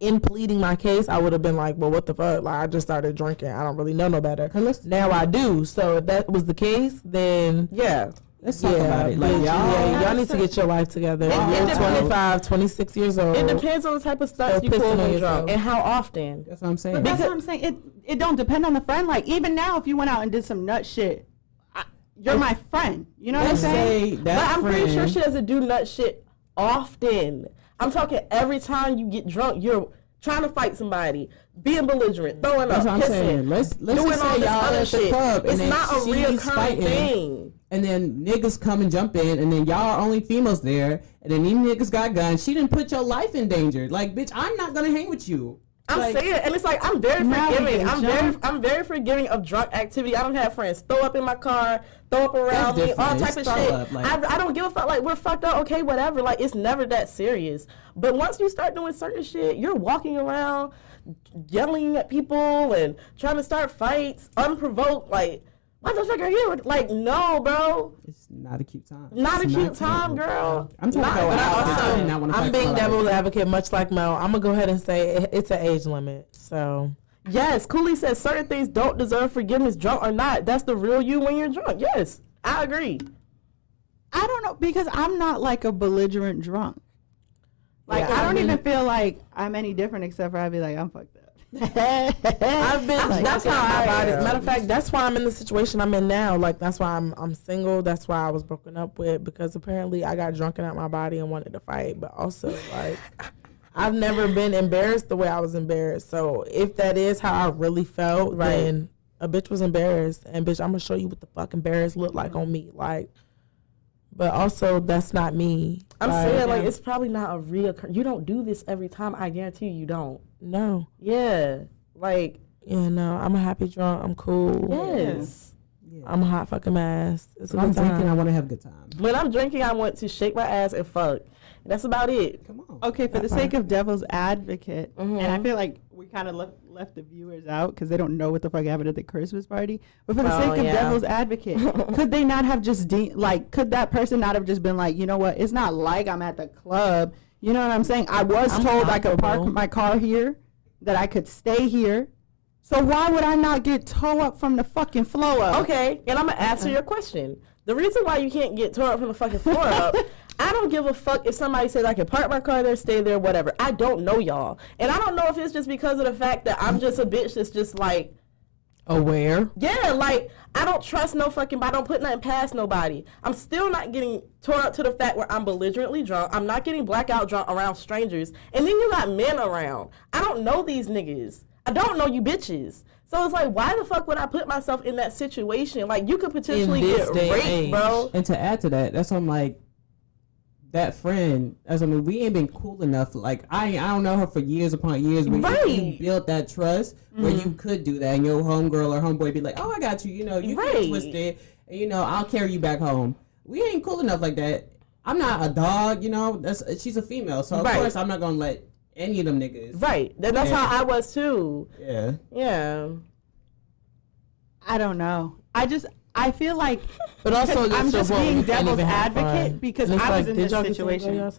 in pleading my case, I would have been like, well, what the fuck? Like, I just started drinking. I don't really know no better. Now I do. So if that was the case, then Yeah. Let's talk about it. Like, y'all need to get your life together. You're 25, 26 years old. It depends on the type of stuff you pissing pull on when yourself. drunk and how often. That's what I'm saying. But that's what I'm saying. It don't depend on the friend. Like, even now, if you went out and did some nut shit, you're my friend. You know what I'm Let's saying? say But that I'm pretty sure friend- she doesn't do nut shit often. I'm talking every time you get drunk, you're trying to fight somebody, being belligerent, throwing That's up, what I'm saying. pissing, Let's doing just all say this y'all other at the shit. club It's and then not a she's reoccurring fighting, thing. and then niggas come and jump in, and then y'all are only females there, and then these niggas got guns. She didn't put your life in danger. Like, bitch, I'm not gonna hang with you. I'm Like, saying, and it's like I'm very Now we forgiving. getting I'm very forgiving of drunk activity. I don't have friends throw up in my car, throw up around That's me, all different. type of It's throw shit. up, like- I don't give a fuck. Like, we're fucked up, okay, whatever. Like, it's never that serious. But once you start doing certain shit, you're walking around yelling at people and trying to start fights unprovoked. Like, what the fuck are you? Like, no, bro, it's not a cute time. not It's a cute time, cute. girl. I'm talking Not- about But I I did not wanna I'm fight being somebody. devil's advocate, much like Mel. I'm gonna go ahead and say it's an age limit. So Yes, Cooley says certain things don't deserve forgiveness, drunk or not. That's the real you when you're drunk. Yes, I agree. I don't know, because I'm not like a belligerent drunk. Like, Yeah, I don't I mean- even feel like I'm any different except for I'd be like, I'm fucked up. I've been. Like, That's okay, how I got it. am. Matter of fact, that's why I'm in the situation I'm in now. Like, that's why I'm single. That's why I was broken up with, because apparently I got drunken out my body and wanted to fight. But also, like, I've never been embarrassed the way I was embarrassed. So if that is how I really felt, then a bitch was embarrassed, and bitch, I'm gonna show you what the fuck embarrassed look like on me. Like, but also that's not me. I'm saying, like, it's probably not a reoccurring. You don't do this every time. I guarantee you don't. no. Yeah. Like, Yeah, no. I'm a happy drunk. I'm cool. yes. I'm a hot fucking mess. It's a When I'm good time. drinking, I want to have a good time. When I'm drinking, I want to shake my ass and fuck. That's about it. Come on. Okay, for the sake of devil's advocate, and I Mhm. feel like we kind of left the viewers out because they don't know what the fuck happened at the Christmas party. But for the Oh, sake of yeah. devil's advocate, could they not have just could that person not have just been like, you know what? It's not like I'm at the club. You know what I'm saying? I was I'm told I could park comfortable. my car here, that I could stay here. So why would I not get towed up from the fucking floor up? Okay, and I'm going to answer your question. The reason why you can't get tore up from the fucking floor up, I don't give a fuck if somebody says I can park my car there, stay there, whatever. I don't know y'all. And I don't know if it's just because of the fact that I'm just a bitch that's just like, Aware. yeah, like, I don't trust no fucking, I don't put nothing past nobody. I'm still not getting tore up to the fact where I'm belligerently drunk. I'm not getting blackout drunk around strangers. And then you got men around. I don't know these niggas. I don't know you bitches. So it's like, why the fuck would I put myself in that situation? Like, you could potentially this get day and raped, age. bro. And to add to that, that's what I'm like, that friend, we ain't been cool enough. Like, I don't know her for years upon years. But you built that trust where you could do that. And your homegirl or homeboy be like, oh, I got you. You know, you get twisted. And, you know, I'll carry you back home. We ain't cool enough like that. I'm not a dog, you know. She's a female. So, of course, I'm not going to let any of them niggas. Right. That's how I was, too. Yeah. Yeah. I don't know. I feel like, But also, I'm just being devil's advocate because I was in this situation.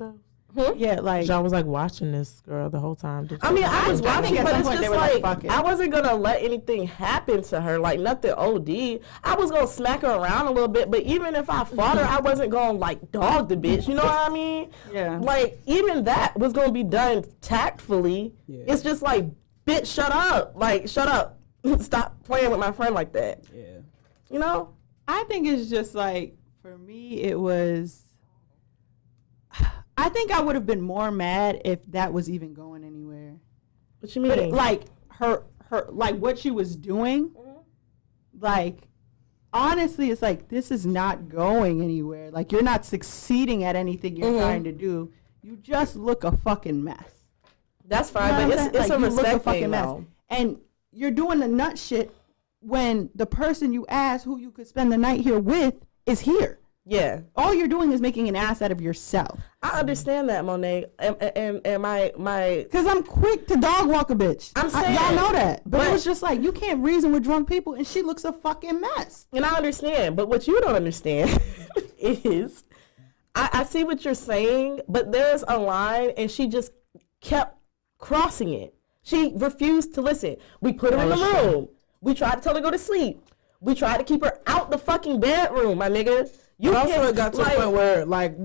Yeah, like y'all was like watching this girl the whole time. I mean, I was watching, but it's just like, fuck it. I wasn't gonna let anything happen to her, like nothing OD. I was gonna smack her around a little bit, but even if I fought her, I wasn't gonna like dog the bitch. You know what I mean? Yeah. Like even that was gonna be done tactfully. Yeah. It's just like, bitch, shut up. Like, shut up. Stop playing with my friend like that. Yeah. You know? I think it's just like, for me, it was, I think I would have been more mad if that was even going anywhere. What you mean? But like her, like what she was doing, like, honestly, it's like, this is not going anywhere. Like, you're not succeeding at anything you're trying to do. You just look a fucking mess. That's fine, You know but it's like, a you look respect fucking thing, mess. though. And you're doing the nut shit when the person you asked who you could spend the night here with is here. Yeah. All you're doing is making an ass out of yourself. I understand that, Monet, and my Because I'm quick to dog walk a bitch. I'm saying, y'all know that. But it but- was just like, you can't reason with drunk people, and she looks a fucking mess. and I understand, but what you don't understand is, I see what you're saying, but there's a line, and she just kept crossing it. She refused to listen. We put her in the room. We tried to tell her to go to sleep. We tried to keep her out the fucking bedroom, my nigga. But also it got to a point where, like,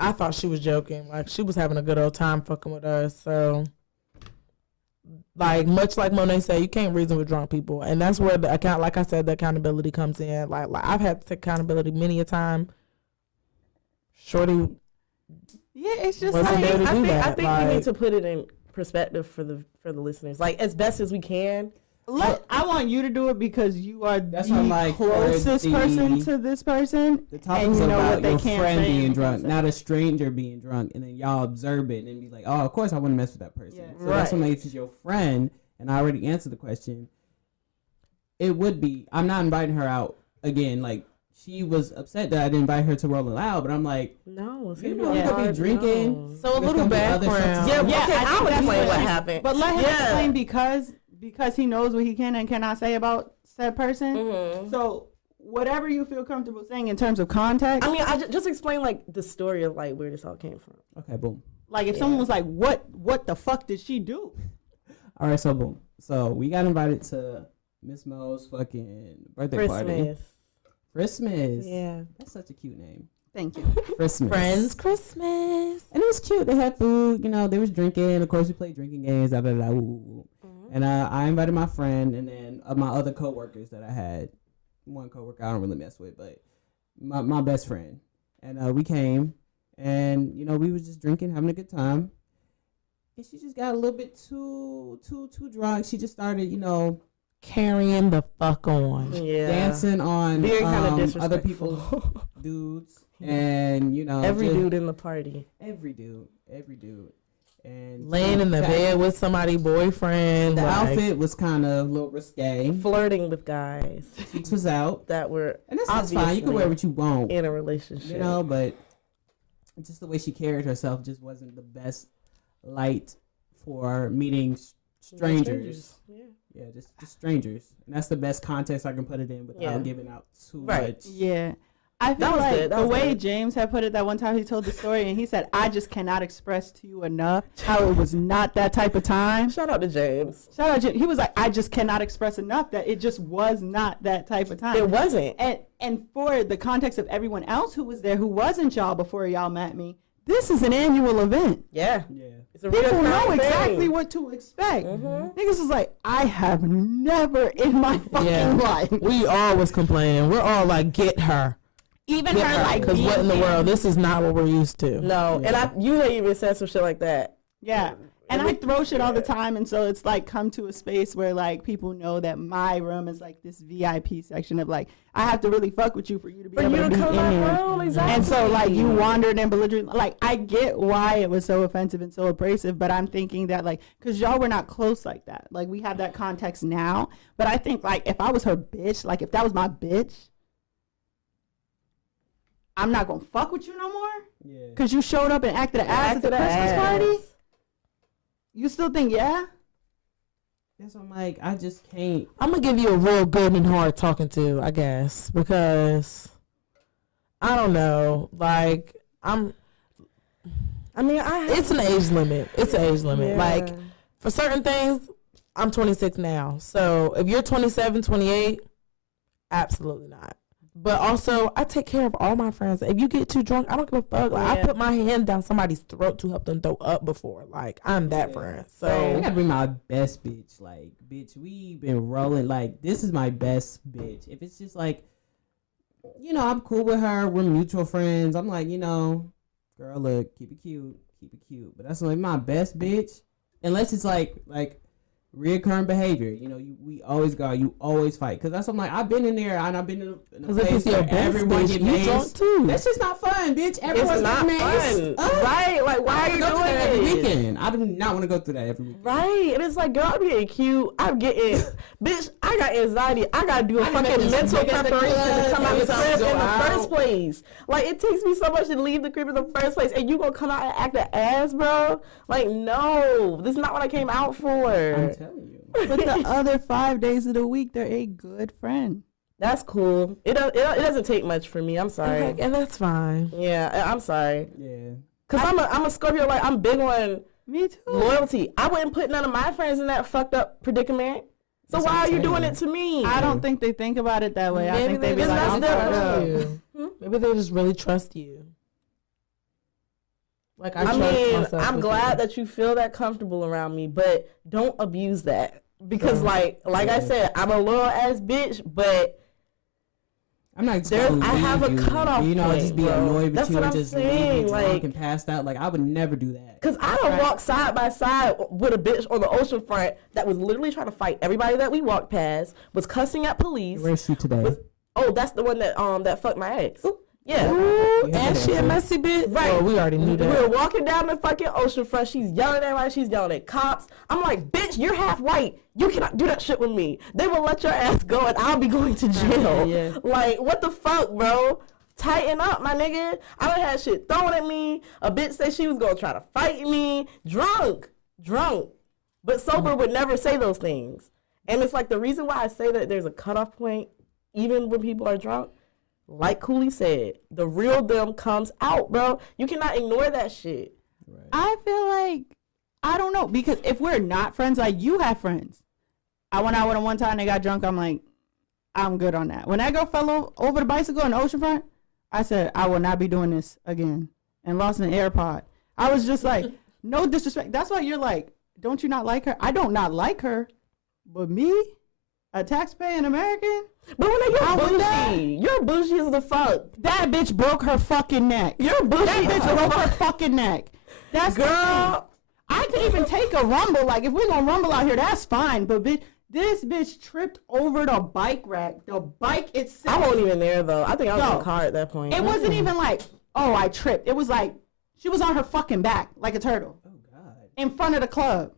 I thought she was joking. Like, she was having a good old time fucking with us. So, like, much like Monet said, you can't reason with drunk people. And that's where the like I said, the accountability comes in. Like I've had to take accountability many a time. Shorty Yeah, it's just wasn't like, there to do I that. think we need to put it in perspective for the listeners, like as best as we can. I want you to do it because you are That's the what I'm like, closest person to this person. The topic and is you know about what they your can't friend say being and drunk, can't say. not a stranger being drunk, and then y'all observe it and be like, oh, of course I wouldn't mess with that person. Yeah. So that's what makes it your friend, and I already answered the question. It would be, I'm not inviting her out again. Like, she was upset that I didn't invite her to Rolling Loud, but I'm like, No, it's you gonna know, be we could be hard, drinking. no. So a There's little gonna be other background. stuff to Yeah, talk okay, I think I'll that's explain what she- happened. But let him Yeah. explain because he knows what he can and cannot say about said person. Mhm. So whatever you feel comfortable saying in terms of context. I mean, I just explain like the story of like where this all came from. Okay, boom. like if someone was like, what the fuck did she do? All right, so boom. So we got invited to Miss Mo's fucking birthday party. Christmas. Yeah. That's such a cute name. Thank you. Christmas. Friends Christmas. And it was cute. They had food. You know, they was drinking. Of course, we played drinking games. Da, da, da, ooh. And I invited my friend and then my other coworkers that I had. One coworker I don't really mess with, but my best friend. And we came, and you know, we was just drinking, having a good time. And she just got a little bit too drunk. She just started, you know, Carrying the fuck on. Yeah. dancing on Being kind of disrespectful. other people's dudes, and you know, Every just dude in the party. every dude, and Laying in the bed with somebody's boyfriend. The like, outfit was kind of a little risque. Flirting with guys Cheeks was out, that were and that's fine. You can wear what you want, in a relationship. you know. But just the way she carried herself just wasn't the best light for meeting strangers. Yeah, just strangers, and that's the best context I can put it in without giving out too Right. much. Yeah. I That feel was like good. That the was way good. James had put it that one time he told the story and he said, I just cannot express to you enough how it was not that type of time. Shout out to James. Shout out James. He was like, I just cannot express enough that it just was not that type of time. It wasn't. And for the context of everyone else who was there who wasn't y'all before y'all met me, this is an annual event. Yeah. Yeah. It's a People real know thing. exactly what to expect. Mhm. Niggas was like, I have never in my fucking life. we all was complaining. We're all like, get her. Even Get her her. like Because what in the being world? This is not what we're used to. No, and you had even said some shit like that. Yeah. And I throw shit all the time, and so it's like come to a space where like people know that my room is like this VIP section of like I have to really fuck with you for you to be able to be in there. Exactly. And so like you wandered and belligerent. Like I get why it was so offensive and so abrasive, but I'm thinking that like because y'all were not close like that. Like we have that context now, but I think like if I was her bitch, like if that was my bitch, I'm not gonna fuck with you no more. Yeah. Because you showed up and acted an ass at the Christmas party. You still think, yeah? That's what I'm like, I just can't. I'm gonna give you a real good and hard talking to, I guess, because I don't know. Like it's an age limit. It's an age limit. Yeah. Like for certain things, I'm 26 now. So if you're 27, 28, absolutely not. But also, I take care of all my friends. If you get too drunk, I don't give a fuck. Like, I put my hand down somebody's throat to help them throw up before. Like, I'm that friend. I So, gotta bring my best bitch. Like, bitch, we been rolling. Like, this is my best bitch. If it's just like, you know, I'm cool with her. We're mutual friends. I'm like, you know, girl, look, keep it cute. Keep it cute. But that's like my best bitch. Unless it's like reoccurring behavior, you know, we always go, you always fight. Because that's what I'm like, I've been in there and I've been in a place where everyone get you drunk mazed. too. That's just not fun, bitch. Everyone's It's not mazed. fun. Right? Like, why are you doing that every it? weekend? I do not want to go through that every weekend. Right, and it's like, girl, I'm getting cute. I'm getting, bitch, I got anxiety. I gotta do a I done met fucking this mental nigga at the preparation to club come out every the time crib we in go the out. first place. Like, it takes me so much to leave the crib in the first place, and you gonna come out and act an ass, bro? Like, no, this is not what I came out I'm for. telling you. But the other 5 dadays of the week, they're a good friend. That's cool. It doesn't take much for me. I'm sorry. and that's fine. Yeah, I'm sorry. Yeah. Cause I'm a Scorpio. Like, I'm big on Me too. loyalty. I wouldn't put none of my friends in that fucked up predicament. So That's why what are I'm you doing saying. it to me? I don't think they think about it that way. I think they be just like, messed I'm up. fucked up. you. Maybe they just really trust you. Like I trust mean, myself I'm with glad you. that you feel that comfortable around me, but don't abuse that. Because like I said, I'm a loyal ass bitch, but I'm not just There's- gonna I have a leave you. cutoff You know, point, just be bro. annoyed with That's you what and I'm just leave saying, you drunk like- and passed out. Like, I would never do that. because I don't walk side by side with a bitch on the ocean front that was literally trying to fight everybody that we walked past, was cussing at police. Where's she today? Oh, that's the one that fucked my ex. Yeah. Ooh, Yeah, and she a messy bitch. Right. Well, we already knew We that. were walking down the fucking ocean front. She's yelling at everybody. She's yelling at cops. I'm like, bitch, you're half white. You cannot do that shit with me. They will let your ass go and I'll be going to jail. Yeah. Like, what the fuck, bro? Tighten up, my nigga. I done had shit thrown at me. A bitch said she was gonna try to fight me. Drunk. But sober would never say those things. And it's like the reason why I say that there's a cutoff point, even when people are drunk, like Cooley said, the real them comes out, bro. You cannot ignore that shit. I feel like, I don't know, because if we're not friends, like you have friends. I went out with them one time, they got drunk, I'm like, I'm good on that. When that girl fell over the bicycle in the oceanfront, I said, I will not be doing this again, and lost an AirPod. I was just like, no disrespect. That's why you're like, don't you not like her? I don't not like her, but me, a taxpaying American? But when I you're would not. bougie, you're bougie as the fuck. That bitch broke her fucking neck. You're bougie. That as bitch the broke her fuck. fucking neck. That's the thing. Girl. I could even take a rumble. Like, if we're gonna rumble out here, that's fine. But bitch, this bitch tripped over the bike rack. The bike itself. I wasn't even there, though. I think I was in Yo, the car at that point. It wasn't even like, oh, I tripped. It was like, she was on her fucking back like a turtle Oh, God. in front of the club.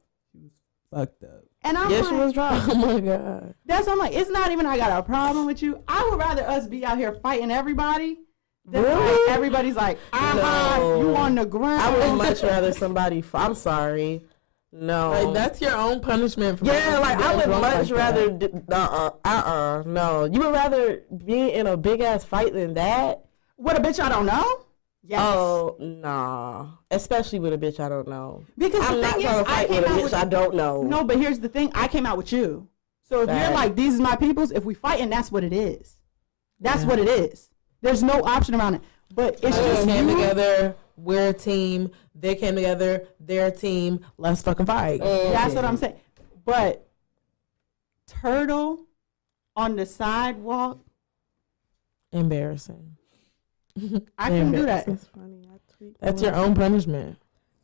Fucked up. And I'm Yeah, like, she was drunk. Oh my god. that's what I'm like, it's not even I got a problem with you. I would rather us be out here fighting everybody than Really? like, everybody's like, No. you on the ground. I would much rather somebody. I'm sorry. No. Like that's your own punishment. For Yeah, like I being would drunk much like rather. that. No. You would rather be in a big ass fight than that? With a bitch I don't know? Yes. Oh, nah. Especially with a bitch I don't know. Because I'm the not thing trying is, to I fight came with a out bitch with I don't know. No, but here's the thing. I came out with you. So if you're Facts. like, these is my peoples, if we fighting, that's what it is. That's Yeah. what it is. There's no option around it. But it's We just came you. together. We're a team. They came together. They're a team. Let's fucking fight. That's what I'm saying. But turtle on the sidewalk, Embarrassing. I couldn't do that. That's funny. I tweet That's your own punishment.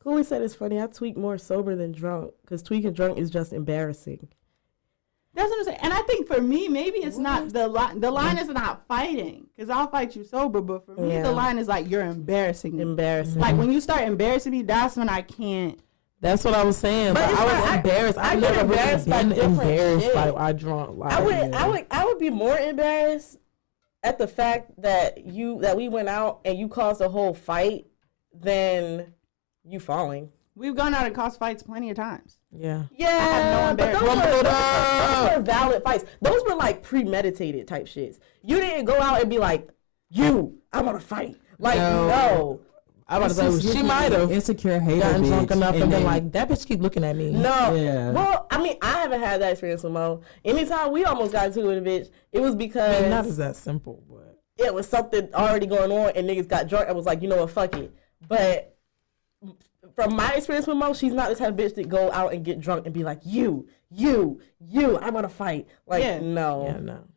Cooley said it's funny. I tweak more sober than drunk because tweaking drunk is just embarrassing. That's what I'm saying. And I think for me, maybe it's not the line. The line is not fighting, because I'll fight you sober. But for me, the line is like, you're embarrassing me. Embarrassing. Like, when you start embarrassing me, that's when I can't. That's what I was saying. But I was embarrassed. I never embarrassed by embarrassed by I drunk. Like, I would be more embarrassed at the fact that we went out and you caused a whole fight than you falling. We've gone out and caused fights plenty of times. Yeah. Yeah, but those were valid fights. Those were like premeditated type shits. You didn't go out and be like, I want to fight. Like, no. I was about to say, she might have insecure hater gotten bitch, drunk enough and been like, that bitch keep looking at me. No. Yeah. Well, I mean, I haven't had that experience with Mo. Anytime we almost got into it with a bitch, it was because... I mean, not as that simple, but... It was something already going on and niggas got drunk and was like, you know what, fuck it. But from my experience with Mo, she's not the type of bitch that go out and get drunk and be like, you, I want to fight. Like, no.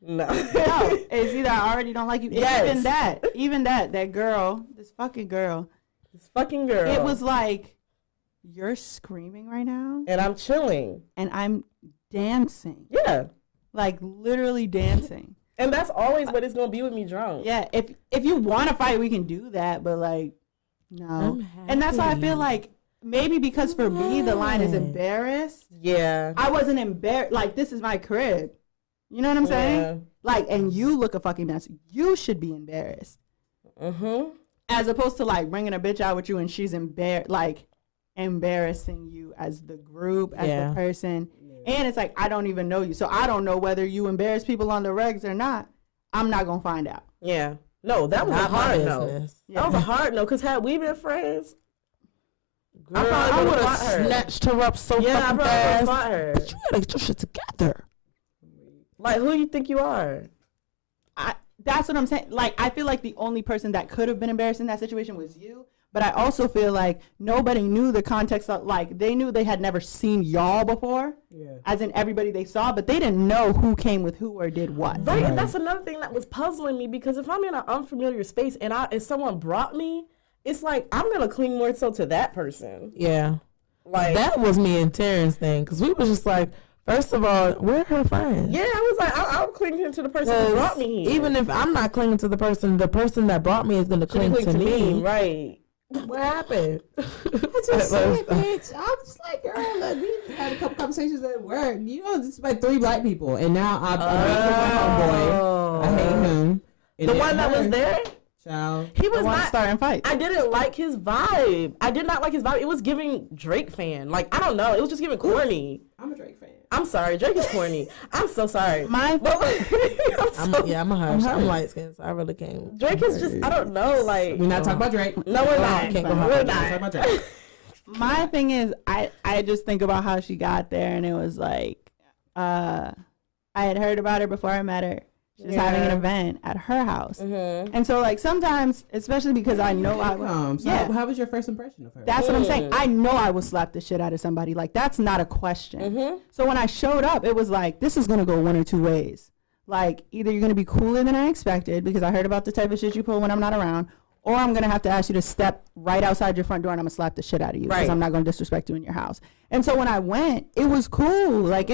It's either I already don't like you. Yes. Even that girl, this fucking girl. It was like, you're screaming right now. And I'm chilling. And I'm dancing. Yeah. Like, literally dancing. And that's always what it's going to be with me drunk. Yeah. If you want to fight, we can do that. But, like, no. And that's why I feel like, maybe because for me, the line is embarrassed. Yeah. I wasn't embarrassed. Like, this is my crib. You know what I'm saying? Yeah. Like, and you look a fucking mess. You should be embarrassed. Mm-hmm. As opposed to, like, bringing a bitch out with you and she's embarrassing you as the group, as the person. Yeah. And it's like, I don't even know you. So I don't know whether you embarrass people on the regs or not. I'm not going to find out. Yeah. No, that was a hard no. Yeah. That was a hard no, because had we been friends, girl, I would have snatched her up so fucking fast. But you gotta get your shit together. Like, who you think you are? That's what I'm saying. Like, I feel like the only person that could have been embarrassed in that situation was you. But I also feel like nobody knew the context of, like, they knew they had never seen y'all before, as in everybody they saw, but they didn't know who came with who or did what. Right, and that's another thing that was puzzling me, because if I'm in an unfamiliar space and if someone brought me, it's like, I'm going to cling more so to that person. Yeah. Like, that was me and Terrence thing, because we was just like, first of all, we're her friends. Yeah, I was like, I'm clinging to the person who brought me here. Even if I'm not clinging to the person that brought me is going to cling to me. Right. What happened? That's just saying, bitch. I'm just like, girl, like, we had a couple conversations at work. You know, it's like 3 black people, and now I'm homeboy. I hate him. And the one that was there? Child. He was not starting fights. I didn't like his vibe. I did not like his vibe. It was giving Drake fan. Like, I don't know. It was just giving corny. I'm a Drake fan. I'm sorry. Drake is corny. I'm so sorry. I'm a hush. I'm light skinned, so I really can't. Drake is just, I don't know, like. We're not talking about Drake. No, we're not. We're not. My thing is, I just think about how she got there, and it was like, I had heard about her before I met her. She was having an event at her house. Mm-hmm. And so, like, sometimes, especially because I know I was... How was your first impression of her? That's what I'm saying. I know I will slap the shit out of somebody. Like, that's not a question. Mm-hmm. So when I showed up, it was like, this is going to go one or two ways. Like, either you're going to be cooler than I expected because I heard about the type of shit you pull when I'm not around, or I'm going to have to ask you to step right outside your front door and I'm going to slap the shit out of you because I'm not going to disrespect you in your house. And so when I went, it was cool. Like,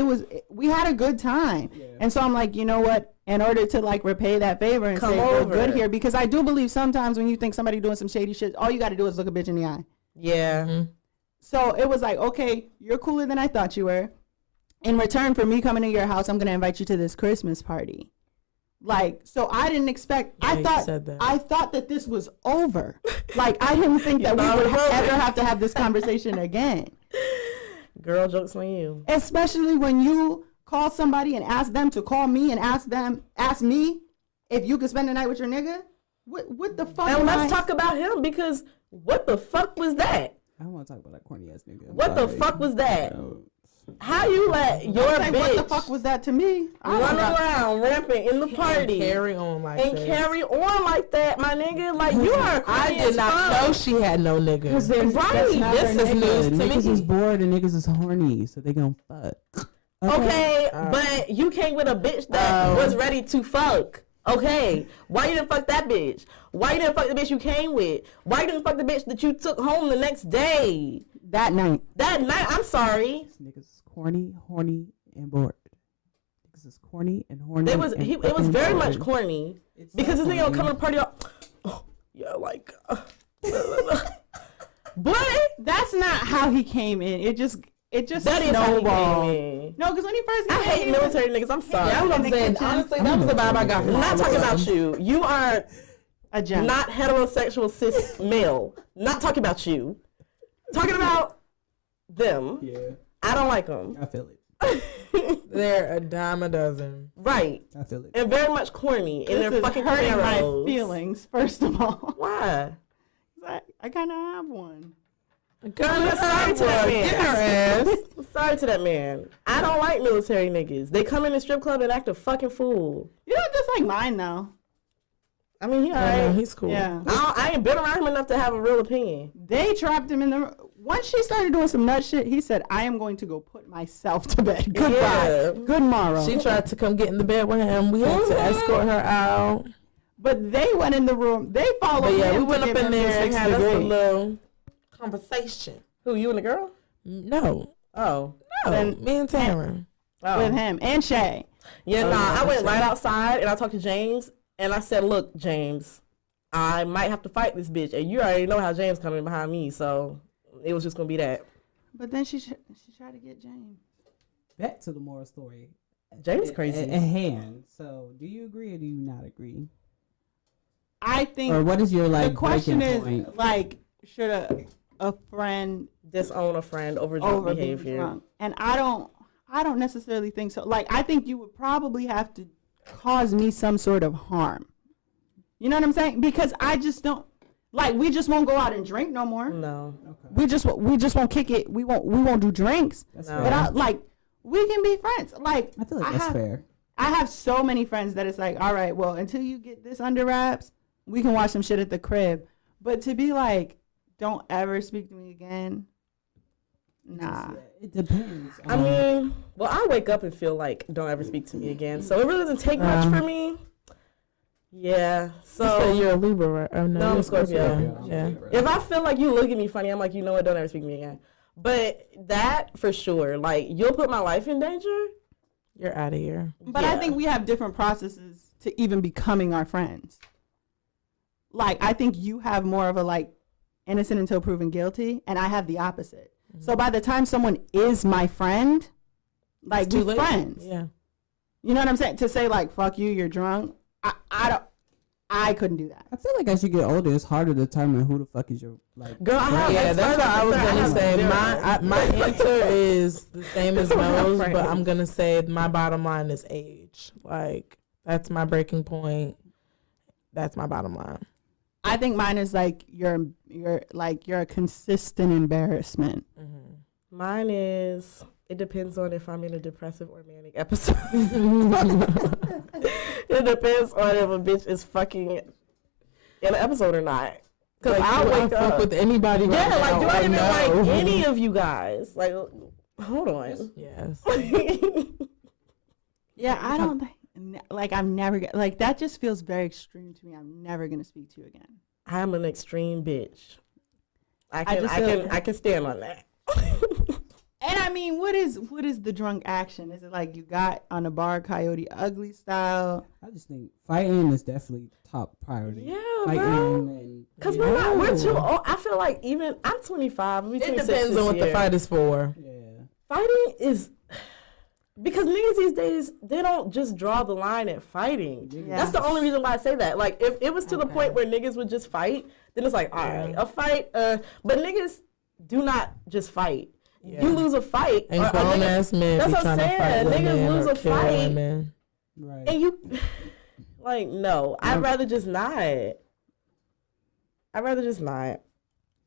we had a good time. Yeah. And so I'm like, you know what? In order to, like, repay that favor and say we're good here, because I do believe sometimes when you think somebody doing some shady shit, all you got to do is look a bitch in the eye. Yeah. Mm-hmm. So it was like, okay, you're cooler than I thought you were. In return for me coming to your house, I'm going to invite you to this Christmas party. Like, so I didn't expect, I thought that this was over. Like, I didn't think that we would ever have to have this conversation again. Girl, joke's on you. Especially when you call somebody and ask them to call me and ask me if you could spend the night with your nigga. What the fuck? And let's talk about him, because what the fuck was that? I don't want to talk about that corny ass nigga. What the fuck was that? How you let your bitch what the fuck was that to me? Run around rampant in the party, carry on like that, my nigga? Like, you are. I did not know she had no niggas. Right, this is news to me. Niggas is bored and niggas is horny, so they gonna fuck. Okay, but you came with a bitch that was ready to fuck. Okay, why you didn't fuck that bitch? Why you didn't fuck the bitch you came with? Why you didn't fuck the bitch that you took home the next day? That night. I'm sorry. These niggas is corny, horny, and bored. Niggas is corny and horny. It was very much corny It's because so this nigga don't corny. come to the party up. Oh, yeah, like, boy, That's not how he came in. It just that is how he snowballed. came in. No, because when he first I came hate in, military niggas. I'm sorry. That's what I'm saying. Honestly, that was the vibe I got from I'm not all of talking them. about you. You are a gem. not heterosexual cis male. Not talking about you. Talking about them. Yeah, I don't like them. I feel it. They're a dime a dozen. Right. I feel it. And very much corny in This their is fucking hurting my Camaros. feelings, first of all. Why? I kind of have one. I'm sorry to that man. Get her ass. I'm sorry to that man. I don't like military niggas. They come in the strip club and act a fucking fool. You don't just like mine, though. I mean, he No, alright. he's cool. Yeah. I ain't been around him enough to have a real opinion. They trapped him in the... Once she started doing some nut shit, he said, I am going to go put myself to bed. Goodbye. Yeah. Good morrow. She tried to come get in the bed with him. We had to escort her out. But they went in the room. They followed But yeah, him we went to up give in him the there and 6th had us a degree. little conversation. Who, you and the girl? No. Oh. No, Then- me and Tamara. Oh. With him and Shay. Yeah, Oh, nah, yeah, I went that's right right. outside and I talked to James and I said, look, James, I might have to fight this bitch. And you already know how James coming behind me, so it was just going to be that. But then she tried to get James. Back to the moral story. James crazy. At hand. So, do you agree or do you not agree? I think Or what is your the like question breaking is, point? like, should a friend Disown a friend over drunk over being behavior. drunk? And I don't necessarily think so. Like, I think you would probably have to cause me some sort of harm. You know what I'm saying? Because I just don't, like, we just won't go out and drink no more. No. Okay. We just won't kick it. We won't do drinks. That's No. fair. But I, like, we can be friends. Like, I feel like that's have, fair. I have so many friends that it's like, all right, well, until you get this under wraps, we can watch some shit at the crib. But to be like, don't ever speak to me again. Nah. It depends. I mean, well, I wake up and feel like don't ever speak to me again. So it really doesn't take much for me. Yeah. You said So you're a Libra, right? Oh, No, you're I'm a Scorpio. Yeah. if I feel like you look at me funny, I'm like, you know what, don't ever speak to me again. But that for sure, like, you'll put my life in danger. You're out of here. But I Yeah. think we have different processes to even becoming our friends. Like, I think you have more of a, like, innocent until proven guilty, and I have the opposite. So by the time someone is my friend, like, Too we're late. friends. Yeah. You know what I'm saying? To say, like, fuck you, you're drunk, I couldn't do that. I feel like as you get older, it's harder to determine who the fuck is your like. Girl, I have Yeah, that's what I was gonna say. My answer. answer is the same as We're not Mo's, but friends. I'm gonna say my bottom line is age. Like that's my breaking point. That's my bottom line. I think mine is, like, you're a consistent embarrassment. Mine is, it depends on if I'm in a depressive or manic episode. It depends on if a bitch is fucking in an episode or not. Because Like, I'll do I wake fuck up. with anybody. Yeah, right like, now do I or even no? like any of you guys? Like, hold on. Yes. Yeah, I don't think, like, I'm never, like, that just feels very extreme to me. I'm never going to speak to you again. I'm an extreme bitch. I just feel- can stand on that. And I mean, what is the drunk action? Is it like you got on a bar Coyote Ugly style? I just think fighting is definitely top priority. Yeah, Fighting bro. and Because we're too old. I feel like even, I'm 25. I'll be It 26 depends this on what the year. fight is for. yeah. Fighting is, because niggas these days, they don't just draw the line at fighting. Yeah. That's the only reason why I say that. Like, if it was to the point where niggas would just fight, then it's like, all right, a fight. But niggas do not just fight. Yeah. You lose a fight. And or a grown nigga- ass men that's be what trying I'm to fight saying. Niggas women lose or a kill fight. women. Right. and you, like, no. I'd rather just not. I'd rather just not.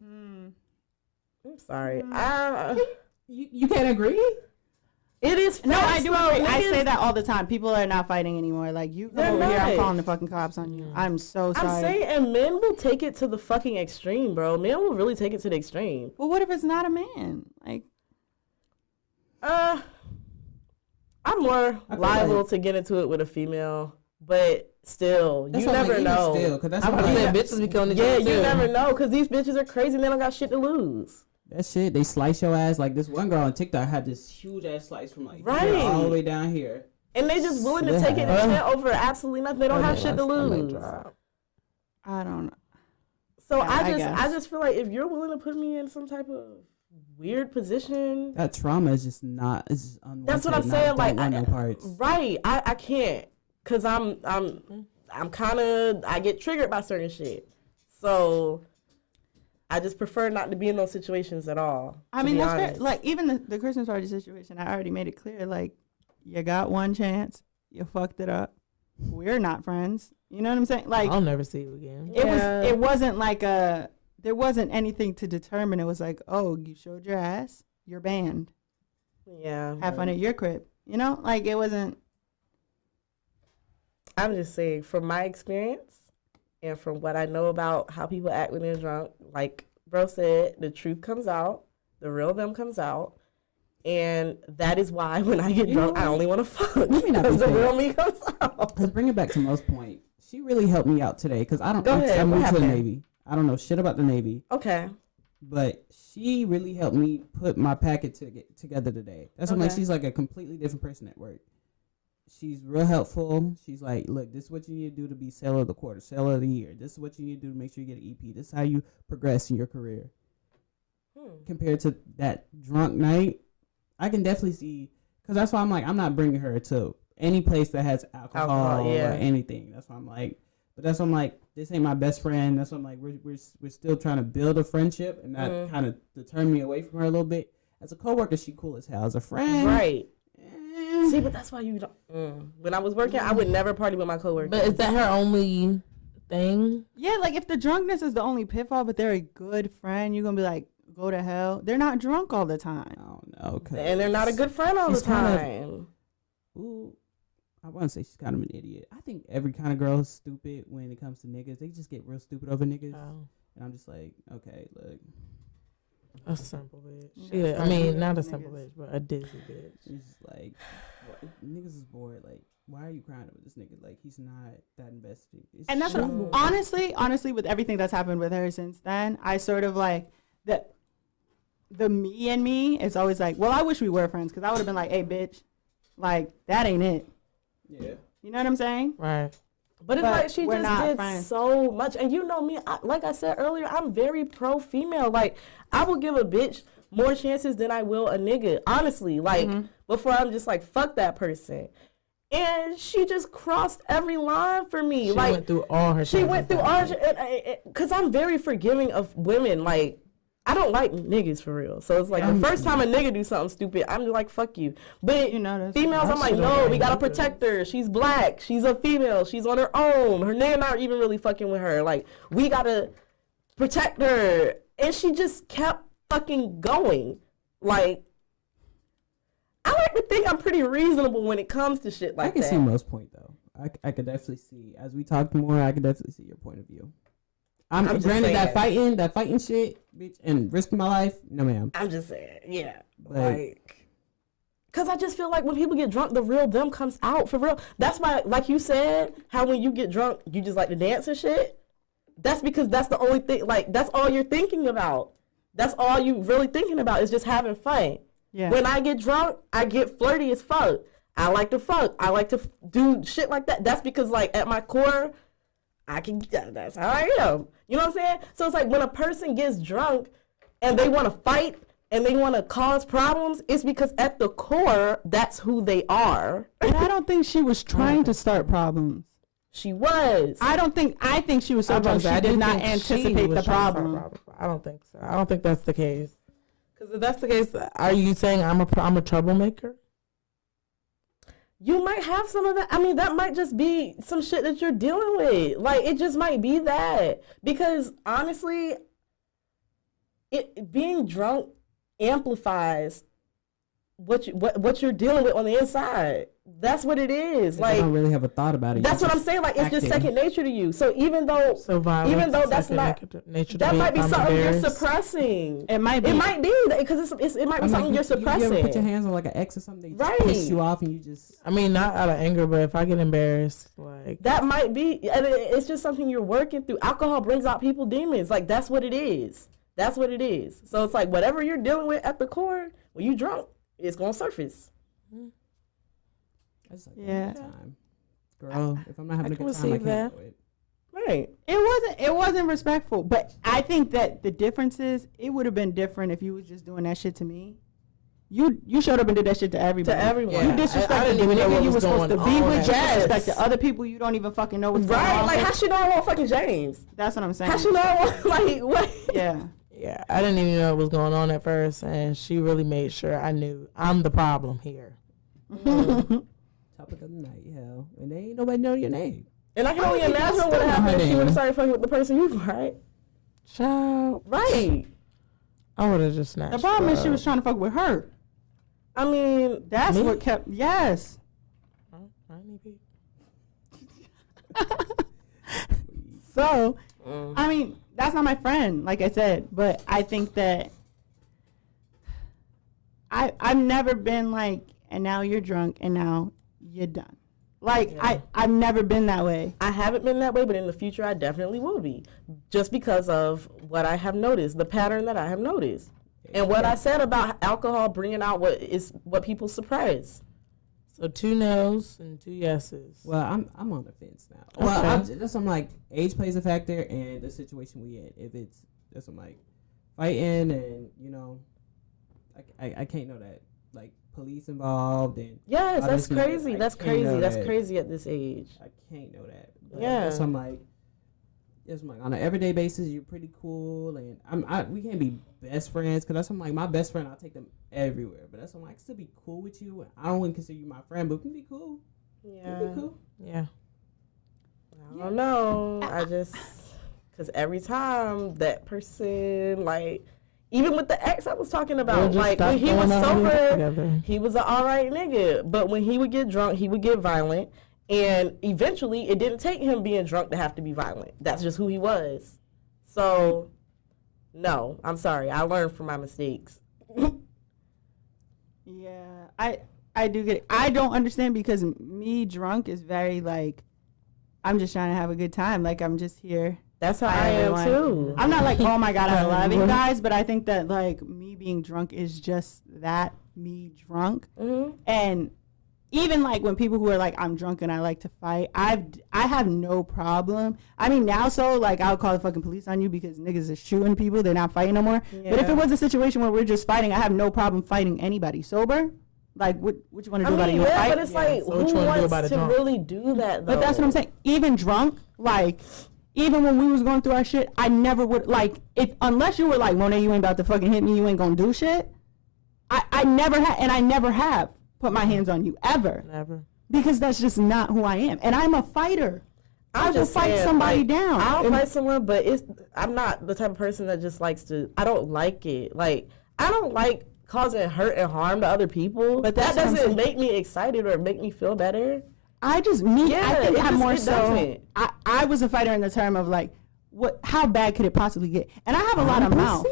I'm sorry. You can't agree? It is No, I facts, do though. agree. I Niggas- say that all the time. People are not fighting anymore. Like, you come They're over here, I'm not. calling the fucking cops on you. I'm so sorry. I'm saying, and men will take it to the fucking extreme, bro. Men will really take it to the extreme. Well, what if it's not a man? Like, I'm more I feel liable like- to get into it with a female, but Still, That's you why I'm never like, even know. Still, cause that's I'm what about to say like, bitches be killing each Yeah, other you too. never know, because these bitches are crazy and they don't got shit to lose. that shit. They slice your ass. Like this one girl on TikTok had this huge ass slice from like here Right. all the way down here. And they just willing to take it and spend over absolutely nothing. They don't have shit to lose. I don't know. So Yeah, I I guess. just feel like if you're willing to put me in some type of weird position, That trauma is just not. It's just unwanted. that's what I'm and saying. I Like, don't want no parts. right? I can't, cause I'm kind of, I get triggered by certain shit. So I just prefer not to be in those situations at all. I mean, that's fair. Like, even the Christmas party situation, I already made it clear. Like, you got one chance, you fucked it up. We're not friends. You know what I'm saying? Like, I'll never see you again. it wasn't like there wasn't anything to determine. It was like, oh, you showed your ass, you're banned. Yeah. Have fun at your crib. You know, like it wasn't. I'm just saying, from my experience and from what I know about how people act when they're drunk, like bro said, the truth comes out, the real them comes out, and that is why when I get drunk, I only want to fuck because the real me comes out. Let's bring it back to Mo's point. She really helped me out today because I don't. Go ahead. I What moved to the happened? Navy. I don't know shit about the Navy, Okay. but she really helped me put my packet together today. That's what I'm like. Okay. She's like a completely different person at work. She's real helpful. She's like, look, this is what you need to do to be seller of the quarter, seller of the year. This is what you need to do to make sure you get an EP. This is how you progress in your career. Compared to that drunk night, I can definitely see, because that's why I'm like, I'm not bringing her to any place that has alcohol or anything. That's why I'm like, but that's why I'm like, this ain't my best friend. That's why I'm like, we're still trying to build a friendship, and that kind of deterred me away from her a little bit. As a coworker, she cool as hell. As a friend, Right. See, but that's why you don't. When I was working, I would never party with my coworkers. But is that her only thing? Yeah, like if the drunkenness is the only pitfall, but they're a good friend, you're gonna be like, go to hell. They're not drunk all the time. I don't know. And they're not a good friend all the He's kind of- time. Ooh, I want to say she's kind of an idiot. I think every kind of girl is stupid when it comes to niggas. They just get real stupid over niggas. And I'm just like, okay, look. A simple bitch. Yeah, Yeah, I mean, not a niggas. simple bitch, but a dizzy bitch. It's just like, niggas is bored. Like, why are you crying over this nigga? Like, he's not that invested. It's And that's what, true. honestly, with everything that's happened with her since then, I sort of like the me and me is always like, well, I wish we were friends because I would have been like, hey, bitch, like that ain't it. Yeah. You know what I'm saying? Right. But it's But like she we're just not did friends. so much. And you know me, like I said earlier, I'm very pro-female. Like, I will give a bitch more chances than I will a nigga. Honestly, like, before I'm just like, fuck that person. And she just crossed every line for me. She like, went through all her she went through all, because I'm very forgiving of women. Like, I don't like niggas for real. So it's like the first time a nigga do something stupid, I'm just like, fuck you. But You know, that's females, I'm like, no, we gotta protect her. She's black. She's a female. She's on her own. Her nigga not even really fucking with her. Like, we gotta protect her. And she just kept fucking going. Like, I like to think I'm pretty reasonable when it comes to shit like I can that. see Mo's point, though. I could definitely see, as we talk more, I could definitely see your point of view. I'm just granted that saying. fighting shit, bitch, and risking my life, no ma'am. I'm just saying, yeah. Like- Cause I just feel like when people get drunk, the real them comes out for real. That's why, like you said, how when you get drunk, you just like to dance and shit. That's because that's the only thing, like, that's all you're thinking about. That's all you really thinking about is just having fun. Yeah. When I get drunk, I get flirty as fuck. I like to fuck. I like to do shit like that. That's because, like, at my core, that's how I am. You know what I'm saying? So it's like when a person gets drunk and they want to fight and they want to cause problems, it's because at the core, that's who they are. And I don't think she was trying to start problems. She was. I think she was so drunk she did not anticipate the problem. I don't think so. I don't think that's the case. Because if that's the case, are you saying I'm a troublemaker? You might have some of that. I mean, that might just be some shit that you're dealing with. Like, it just might be that. Because honestly, being drunk amplifies what you're dealing with on the inside. That's what it is. I don't really have a thought about it. That's what I'm saying. Like, it's just second nature to you. So even though that's not nature, that might be something you're suppressing. It might be because it might be something you're suppressing. You ever put your hands on like an ex or something, right? Piss you off, and you just. I mean, not out of anger, but if I get embarrassed, like that might be, and it's just something you're working through. Alcohol brings out people demons. Like, that's what it is. That's what it is. So it's like whatever you're dealing with at the core, when you drunk, it's gonna surface. That's like time. Girl, if I'm not having a good time, I can't do it. Right. It wasn't respectful, but I think that the difference is it would have been different if you was just doing that shit to me. You showed up and did that shit to everybody. To everyone. You disrespected the nigga you were supposed to be with. You disrespected other people you don't even fucking know what's going on. Right. Like, how she know I want fucking James? That's what I'm saying. How she know I want, like, what? Yeah. Yeah, I didn't even know what was going on at first, and she really made sure I knew I'm the problem here. Topic of the night, hell. And they ain't nobody know your name. And I can only imagine what would happen if she would have started fucking with the person you right? Child. Right. I would have just snatched. The problem is she was trying to fuck with her. I mean, that's what kept. Yes. So, I mean, that's not my friend, like I said, but I think that I've never been like, and now you're drunk, and now you're done. Like, I've never been that way. I haven't been that way, but in the future, I definitely will be. Just because of what I have noticed, the pattern that I have noticed. And what I said about alcohol bringing out what people suppress. So 2 no's and 2 yeses. Well, I'm on the fence now. Well, I'm like, age plays a factor, and the situation we in. If I'm like, fighting and, you know, I can't know that. Like, police involved and yes, that's crazy. That's crazy. That's crazy at this age. I can't know that. But yeah. So I'm like, on an everyday basis, you're pretty cool, and we can't be best friends because that's like my best friend. I'll take them everywhere, but that's I can still be cool with you. I don't consider you my friend, but we can be cool. Yeah, be cool. Yeah. I don't know. I just because every time that person like. Even with the ex I was talking about, like when he was sober, he was an alright nigga. But when he would get drunk, he would get violent. And eventually, it didn't take him being drunk to have to be violent. That's just who he was. So, no, I'm sorry. I learned from my mistakes. Yeah, I do get it. I don't understand because me drunk is very like, I'm just trying to have a good time. Like, I'm just here. That's how I am too. I'm not like, oh my God, I love you guys, but I think that like me being drunk is just that, me drunk. Mm-hmm. And even like when people who are like, I'm drunk and I like to fight, I have no problem. I mean, now like I'll call the fucking police on you because niggas are shooting people, they're not fighting no more. Yeah. But if it was a situation where we're just fighting, I have no problem fighting anybody sober. Like, what you want to do about it? You yeah, fight? but it's like, so who wants to really do that though? But that's what I'm saying. Even drunk, like, even when we was going through our shit, I never would, like, unless you were like, Monet, you ain't about to fucking hit me, you ain't gonna do shit. I never had, and I never have put my hands on you, ever. Never. Because that's just not who I am. And I'm a fighter. I will fight somebody down. I'll fight someone, but I'm not the type of person that just likes to, I don't like it. Like, I don't like causing hurt and harm to other people. But that doesn't make me excited or make me feel better. I think I'm more so. I was a fighter in the term of like, how bad could it possibly get? And I have a lot of mouth.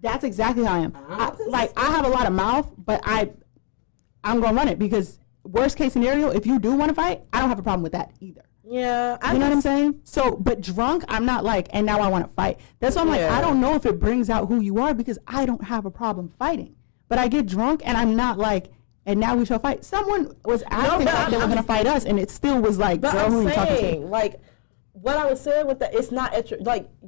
That's exactly how I am. I have a lot of mouth, but I'm gonna run it because worst case scenario, if you do want to fight, I don't have a problem with that either. Yeah, you know what I'm saying? So, but drunk, I'm not like, and now I want to fight. That's why I'm like, I don't know if it brings out who you are because I don't have a problem fighting. But I get drunk and I'm not like, and now we shall fight. Someone was acting like they were going to fight us, and it still was like, girl, who are you talking to? Like, what I was saying with that, it's not,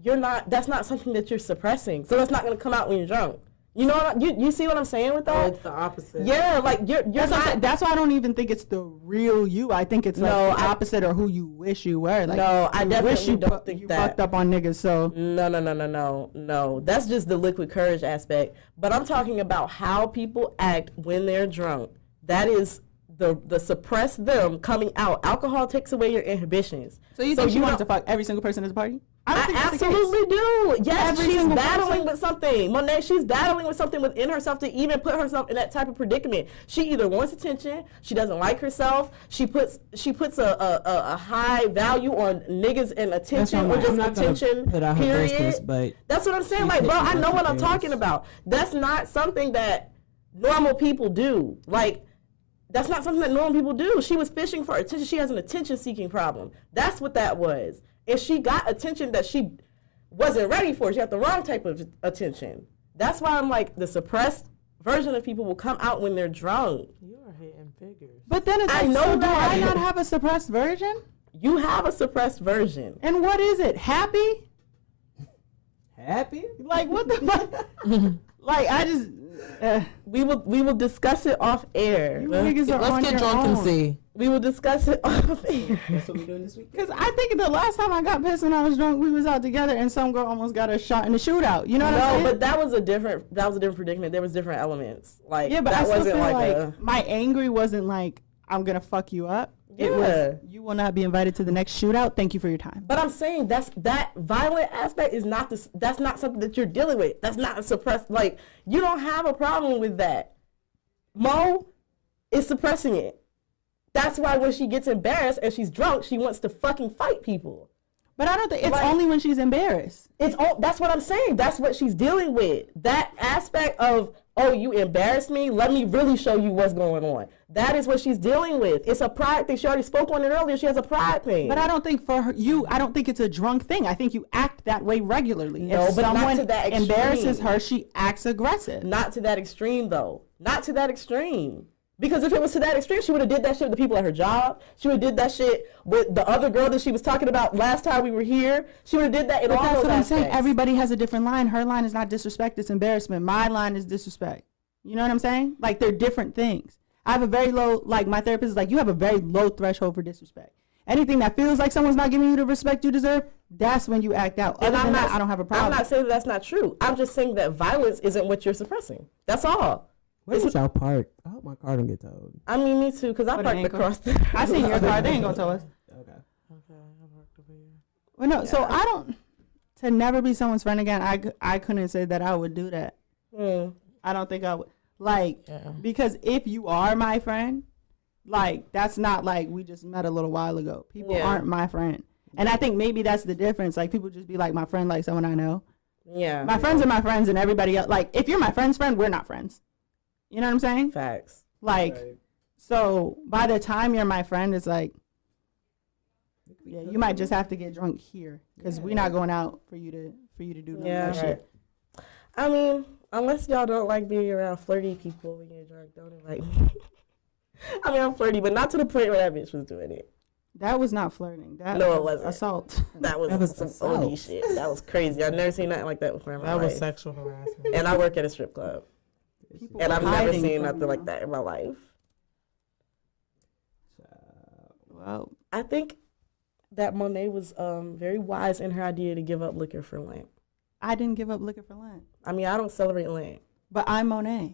you're not, that's not something that you're suppressing. So that's not going to come out when you're drunk. You know what you see what I'm saying with that? Oh, it's the opposite. Yeah, like you're not. That's why I don't even think it's the real you. I think it's like the opposite or who you wish you were. Like, no, I definitely don't think that. You fucked up on niggas, so. No. That's just the liquid courage aspect. But I'm talking about how people act when they're drunk. That is the suppress them coming out. Alcohol takes away your inhibitions. So you think she wanted to fuck every single person at the party? I absolutely do. Yes, Every she's single battling person. with something. Monet, she's battling with something within herself to even put herself in that type of predicament. She either wants attention, she doesn't like herself, she puts a high value on niggas and attention or just attention, put out her period. business, but That's what I'm saying. Like, bro, I know what I'm talking about. That's not something that normal people do. Like, that's not something that normal people do. She was fishing for attention. She has an attention-seeking problem. That's what that was. And she got attention that she wasn't ready for. She got the wrong type of attention. That's why I'm like, the suppressed version of people will come out when they're drunk. You are hitting figures. But then it's I like, know so that. do I not have a suppressed version? You have a suppressed version. And what is it? Happy? happy. Like, what the fuck? Like, I just... We will discuss it off air. You niggas are on Let's get your drunk and own. see. We will discuss it off air. That's what we doing this week. Because I think the last time I got pissed when I was drunk, we was out together and some girl almost got a shot in the shootout. You know what I'm No, saying? but that was a different predicament. There was different elements. Like, Yeah, but that I still wasn't feel like like a my angry wasn't like, I'm going to fuck you up. It Yeah. was, you will not be invited to the next shootout. Thank you for your time. But I'm saying that violent aspect is not this. That's not something that you're dealing with. That's not a suppressed. Like, you don't have a problem with that. Mo is suppressing it. That's why when she gets embarrassed and she's drunk, she wants to fucking fight people. But I don't think it's Like- only when she's embarrassed. It's all. That's what I'm saying. That's what she's dealing with. That aspect of, oh, you embarrassed me. Let me really show you what's going on. That is what she's dealing with. It's a pride thing. She already spoke on it earlier. She has a pride thing. But I don't think for her, I don't think it's a drunk thing. I think you act that way regularly. No, if but not someone to that embarrasses extreme. her, she acts aggressive. Not to that extreme, though. Not to that extreme. Because if it was to that extreme, she would have did that shit with the people at her job. She would have did that shit with the other girl that she was talking about last time we were here. She would have did that in But all that's those what I'm aspects. saying. Everybody has a different line. Her line is not disrespect, it's embarrassment. My line is disrespect. You know what I'm saying? Like, they're different things. I have a very low, like, my therapist is like, you have a very low threshold for disrespect. Anything that feels like someone's not giving you the respect you deserve, that's when you act out. And Other than that, I don't have a problem. I'm not saying that's not true. I'm just saying that violence isn't what you're suppressing. That's all. Where did y'all park? I hope my car don't get towed. I mean, me too, because I What, parked an ankle? across the... I seen your car. They ain't gonna tell us. Okay. Okay, I worked over here. Well, no, so I don't, to never be someone's friend again, I couldn't say that I would do that. I don't think I would. Like, Yeah. because if you are my friend, like, that's not like we just met a little while ago. People Yeah. aren't my friend. And I think maybe that's the difference. Like, people just be like my friend, like someone I know. Yeah. My friends are my friends and everybody else. Like, if you're my friend's friend, we're not friends. You know what I'm saying? Facts. Like, so by the time you're my friend, it's like, yeah, you might just have to get drunk here because we're not going out for you to do none Yeah. of that shit. I mean, unless y'all don't like being around flirty people when you're drunk, don't invite me. I mean, I'm flirty, but not to the point where that bitch was doing it. That was not flirting. That No, it was wasn't. assault. That was some assault. OD shit. That was crazy. I've never seen nothing like that before in my That was life. sexual harassment. And I work at a strip club. People And were I've never hiding seen from nothing you. like that in my life. Well, I think that Monet was very wise in her idea to give up liquor for Lent. I didn't give up liquor for Lent, I mean, I don't celebrate Lent. but I'm Monet.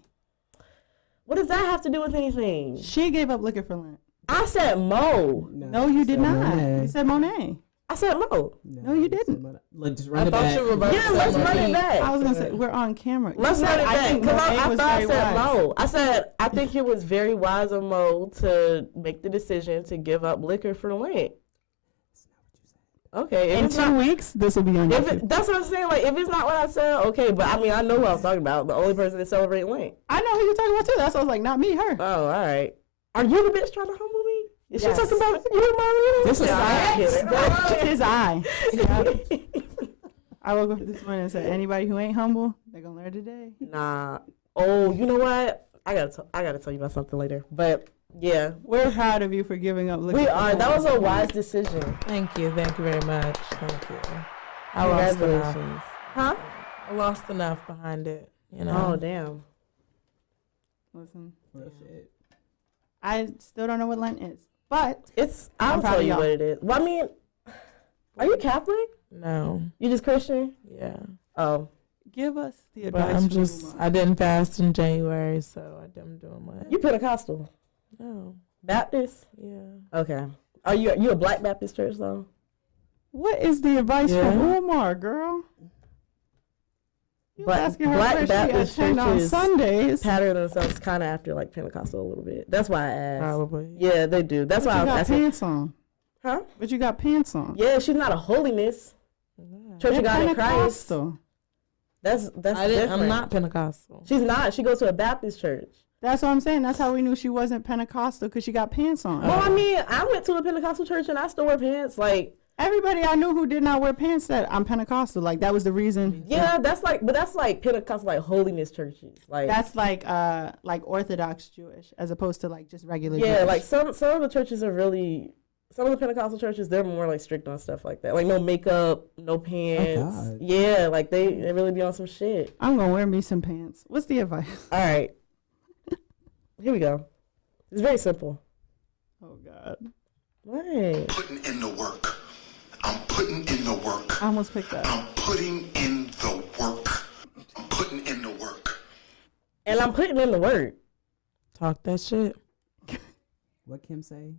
What does that have to do with anything? She gave up liquor for Lent. I said Mo. No, you did not. Monet. You said Monet. I said Mo. No, you didn't. Look, just run I it thought back. you were about Yeah, to let's say run it Monet. back. I was gonna say we're on camera. You Let's said, run it back. think Because Monet I was thought I very said wise. Mo. I said, I think it was very wise of Mo to make the decision to give up liquor for Lent. Okay. If In it's 2 not, weeks, this will be on if YouTube. it, that's what I'm saying. Like, if it's not what I said, okay. But I mean, I know who I was talking about. The only person that celebrate Lent. I know who you're talking about too. That's why I was like, not me, her. Oh, all right. Are you the bitch trying to humble me? Is Yes. she talking about you and Mario? This is I. his eye. Yep. I woke up this morning and said, anybody who ain't humble, they're gonna learn today. Nah. Oh, you know what? I gotta tell you about something later. But yeah, We're proud of you for giving up liquor. we for are. Lent. That was a wise decision. Thank you very much. Thank you. I lost enough. Congratulations. Huh? I lost enough behind it. You know. Oh damn. Listen, Real shit. I still don't know what Lent is, but It's. I'm I'll proud tell of you y'all. what it is. Well, I mean, are you Catholic? No. You just Christian? Yeah. Oh. give us the But advice. I'm for just. moving I on. didn't fast in January, so I'm doing what? You Pentecostal? No. Baptist? Yeah. Okay. Are you a Black Baptist church though? What is the advice Yeah. from Umar, girl? You Black- asking her Black where Baptist she attend on churches Sundays. pattern themselves kind of after like Pentecostal a little bit. That's why I asked. Probably. Yeah, they do. That's But why you I got was asking. pants on. Huh? But you got pants on. Yeah, she's not a holiness. Church of They're God in Christ. Pentecostal. That's different. I'm not Pentecostal. She's not. She goes to a Baptist church. That's what I'm saying. That's how we knew she wasn't Pentecostal, because she got pants on. Well, I mean, I went to a Pentecostal church and I still wear pants. Like, Everybody I knew who did not wear pants said I'm Pentecostal. Like, that was the reason. yeah, that's like Pentecostal, like holiness churches. Like, That's like Orthodox Jewish as opposed to like just regular yeah, Jewish. like some of the churches are really. Some of the Pentecostal churches, they're more like strict on stuff like that. Like no makeup, no pants. God. Yeah, like they really be on some shit. I'm gonna wear me some pants. What's the advice? All right. Here we go. It's very simple. Oh God. What? Putting in the work. I'm putting in the work. I almost picked that. I'm putting in the work. I'm putting in the work. And I'm putting in the work. Talk that shit. What Kim say?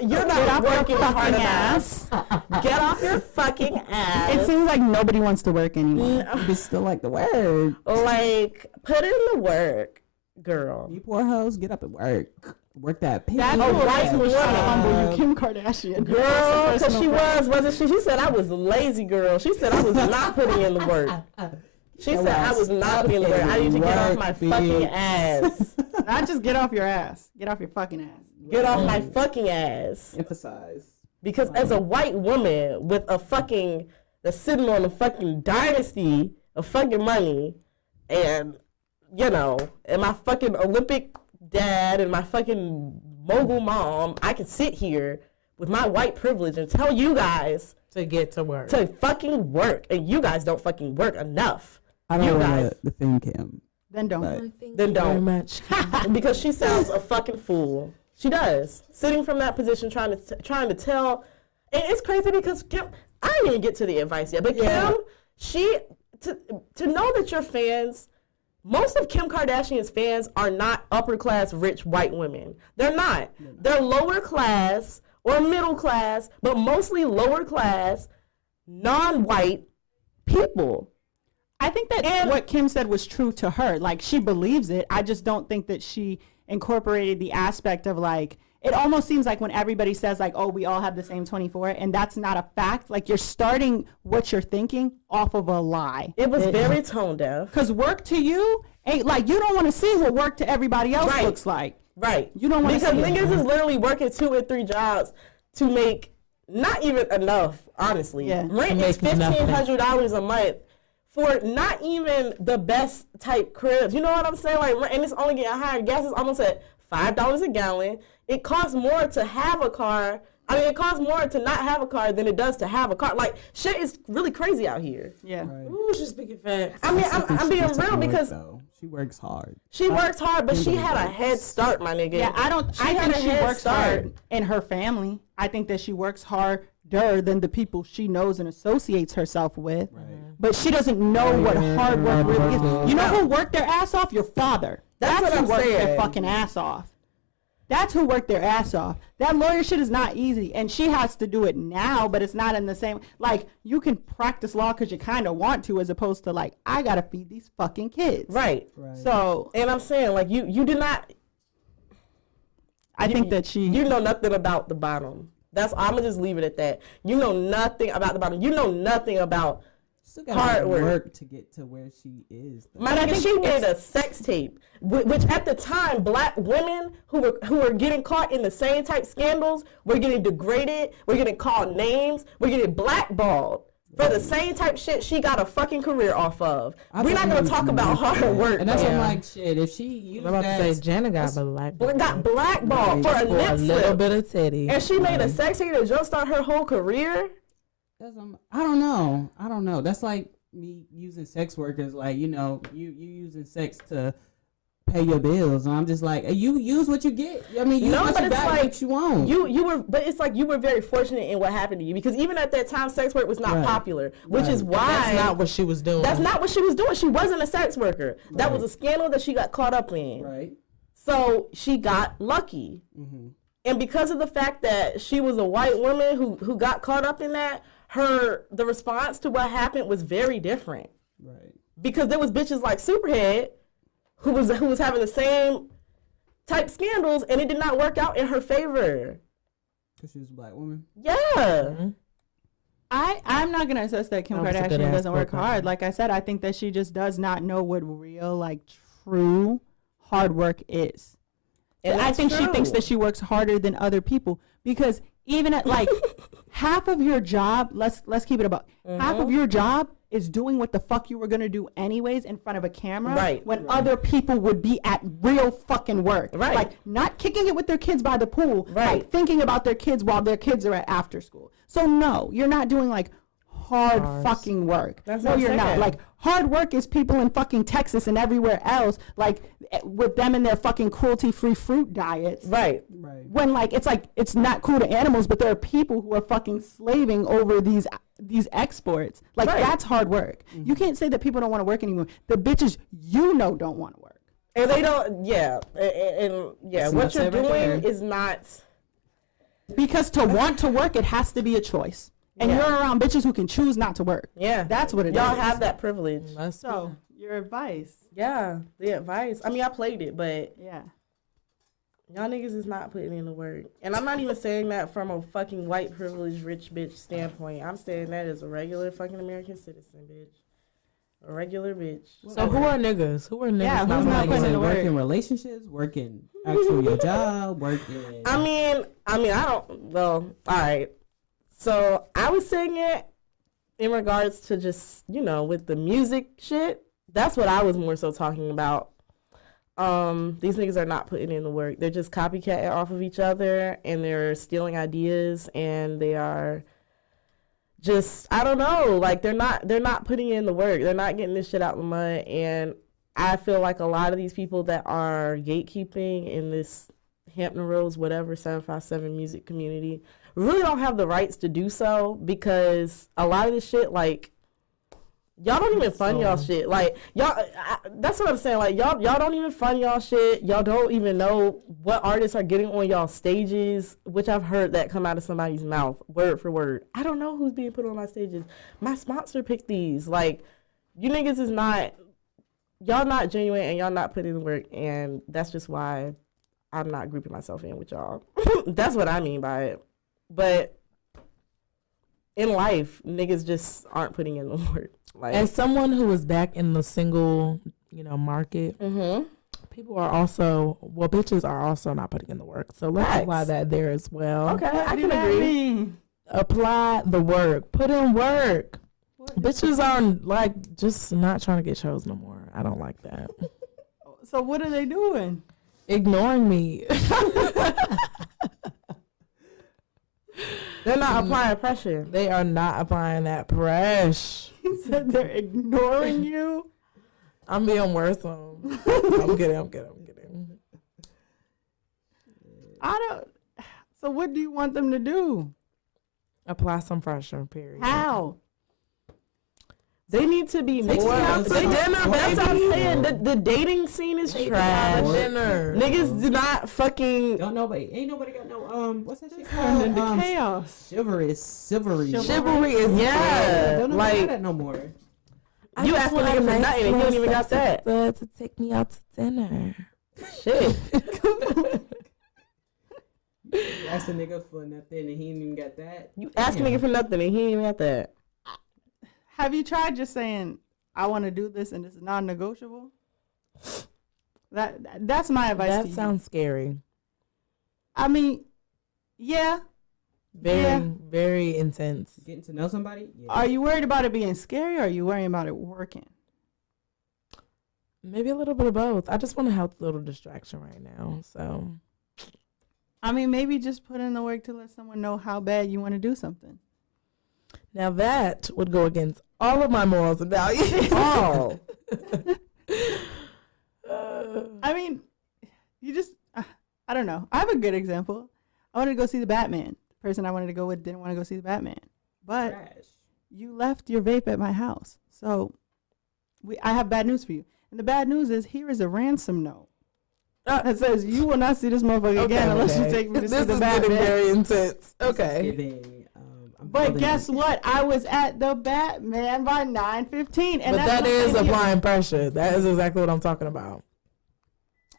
You're Get not off your working hard fucking enough. Get off your fucking ass. It seems like nobody wants to work anymore. You still like the word. Like, put in the work, girl. You poor hoes, get up and work. Work that pig. That's Oh, what right, I was trying to woman. humble you, Kim Kardashian. Girl, because she was. wasn't she? She said I was lazy, girl. She said I was not putting in the work. She said I was not putting in the work. I need to get off my fucking ass. Not just get off your ass. Get off your fucking ass. Get off my fucking ass. Emphasize. Because as a white woman with a fucking, that's sitting on a fucking dynasty of fucking money, and, you know, and my fucking Olympic dad and my fucking mogul mom, I can sit here with my white privilege and tell you guys To get to work. to fucking work, and you guys don't fucking work enough. I You don't want guys. to defend Kim. Then don't. But Then Very don't. much. Because she sounds a fucking fool. She does. Sitting from that position, trying to tell, and it's crazy because Kim, I didn't even get to the advice yet, but Kim, to know that your fans, most of Kim Kardashian's fans are not upper class rich white women. They're not. They're lower class or middle class, but mostly lower class, non-white people. I think that what Kim said was true to her. Like, she believes it. I just don't think that she incorporated the aspect of, like, it almost seems like when everybody says, like, oh, we all have the same 24, and that's not a fact. Like, you're starting what you're thinking off of a lie. It was very tone deaf. Because work to you ain't, like, you don't want to see what work to everybody else Right. looks like. Right. You don't want to Because see it. niggas is literally working 2 and 3 jobs to make not even enough, honestly. Yeah. Rent is Make nothing. $1,500 a month for not even the best type cribs. You know what I'm saying? Like, and it's only getting higher. Gas is almost at $5 a gallon. It costs more to have a car. I mean, it costs more to not have a car than it does to have a car. Like, shit is really crazy out here. Yeah. Ooh, she's speaking facts. I mean, I'm being She's real work, because though. She works hard. she works hard, but she Kimberly had a works. head start, my nigga. Yeah, I had think a she head works start. hard in her family. I think that she works harder than the people she knows and associates herself with. Right. But she doesn't know what hard work really is. You know who worked their ass off? Your father. That's what who I'm worked their saying. fucking ass off. That's who worked their ass off. That lawyer shit is not easy, and she has to do it now, but it's not in the same. Like, you can practice law because you kind of want to, as opposed to, like, I gotta feed these fucking kids. Right. Right. So And I'm saying, like, you did not, I think that she. you know nothing about the bottom. I'm going to just leave it at that. You know nothing about the bottom. You know nothing about, Still got hard to work. work to get to where she is. though. my I nigga, think she made a sex tape, which at the time, black women who were getting caught in the same type scandals were getting degraded, were getting called names, were getting blackballed. For the same type shit she got a fucking career off of. We're not going to talk about hard work. And that's though. what I'm like, shit, if she used I'm about that, to say Jenna got black. Got blackballed for a for a lip little slip. bit of titty. And she made a sex tape to jumpstart her whole career. I don't know. That's like me using sex workers, like, you know, you using sex to pay your bills. And I'm just like, you use what you get. I mean, use No, what but you it's got, like what you want. you were, but it's like you were very fortunate in what happened to you because even at that time, sex work was not Right. popular, which is Right. why That's not what she was doing. that's not what she was doing. She wasn't a sex worker. That Right. was a scandal that she got caught up in. Right. So she got lucky. Mm-hmm. And because of the fact that she was a white woman who got caught up in that, the response to what happened was very different. Right. Because there was bitches like Superhead who was having the same type scandals, and it did not work out in her favor. Because she was a black woman. Yeah. Mm-hmm. I'm not gonna assess that Kim That was a good Kardashian ass doesn't work book, hard. Like I said, I think that she just does not know what real, like, true hard work is. And I that's think she thinks true. that she works harder than other people, because even at like half of your job, let's keep it about half of your job is doing what the fuck you were gonna do anyways in front of a camera, Right. when other people would be at real fucking work, Right. like not kicking it with their kids by the pool, Right. like thinking about their kids while their kids are at after school. So no, you're not doing like hard fucking work. That's no, what I'm you're not. saying. Like hard work is people in fucking Texas and everywhere else, like with them and their fucking cruelty-free fruit diets. Right. Right. When like it's not cool to animals, but there are people who are fucking slaving over these exports. Like Right. that's hard work. You can't say that people don't want to work anymore. The bitches don't want to work. And they don't, yeah. And yeah, That's what not you're said right doing there. is not. Because to want to work, it has to be a choice. And Yeah. you're around bitches who can choose not to work. Yeah. That's what it is. Y'all have that privilege. Let's So your advice. Yeah, the advice. I mean, I played it, but Yeah. y'all niggas is not putting in the work. And I'm not even saying that from a fucking white privileged rich bitch standpoint. I'm saying that as a regular fucking American citizen, bitch. A regular bitch. So who are niggas? Who are niggas? Yeah, not who's not putting putting in in the work? work? Working relationships, working actually your job, working. I don't, well, all right. So I was saying it in regards to just, with the music shit. That's what I was more so talking about. These niggas are not putting in the work. They're just copycatting off of each other, and they're stealing ideas, and they are just, I don't know, like they're not putting in the work. They're not getting this shit out the mud. And I feel like a lot of these people that are gatekeeping in this Hampton Roads, whatever, 757 music community, really don't have the rights to do so, because a lot of this shit, like, y'all don't even fund y'all shit. Like, that's what I'm saying. Like, y'all don't even fund y'all shit. Y'all don't even know what artists are getting on y'all stages, which I've heard that come out of somebody's mouth, word for word. I don't know who's being put on my stages. My sponsor picked these. Like, you niggas is not, y'all not genuine, and y'all not putting in the work, and that's just why I'm not grouping myself in with y'all. That's what I mean by it. But in life, niggas just aren't putting in the work. Like, As someone who is back in the single, market, people are also, bitches are also not putting in the work. So let's Facts. apply that there as well. okay, I What do can that agree. mean? Apply the work. Put in work. Bitches are like just not trying to get shows no more. I don't like that. So what are they doing? Ignoring me. They're not applying pressure. They are not applying that pressure. He said they're ignoring you. I'm being worse on. I'm kidding. So what do you want them to do? Apply some pressure, period. How? They need to be Take more. me out to They- dinner, That's what I'm baby. saying. The dating scene is Take me trash. out to dinner. Niggas do not fucking. Ain't nobody got no what's that shit Turned called? into chaos. Chivalry. Chivalry is Yeah. Don't nobody Like, got that no more. I You just asking want nigga a for nice nothing, and he don't even got that. To take me out to dinner. Shit. You asked a nigga for nothing and he ain't even got that. You asking nigga for nothing, and he ain't even got that. Have you tried just saying, I want to do this and it's non-negotiable? That's my advice to That you. sounds scary. I mean, yeah. Very, Yeah. very intense. Getting to know somebody? Yeah. Are you worried about it being scary, or are you worried about it working? Maybe a little bit of both. I just want a healthy little distraction right now. So I mean, maybe just put in the work to let someone know how bad you want to do something. now that would go against all of my morals and values. Oh. I mean, you just, I don't know. I have a good example. I wanted to go see the Batman. The person I wanted to go with didn't want to go see the Batman. But Trash. you left your vape at my house. So I have bad news for you. And the bad news is, here is a ransom note. That says you will not see this motherfucker again unless you take me to see the This is Batman. getting very intense. Okay. Giving, I'm But holding guess it. what? I was at the Batman by 9:15, and But that's that what is made me- applying pressure. That is exactly what I'm talking about.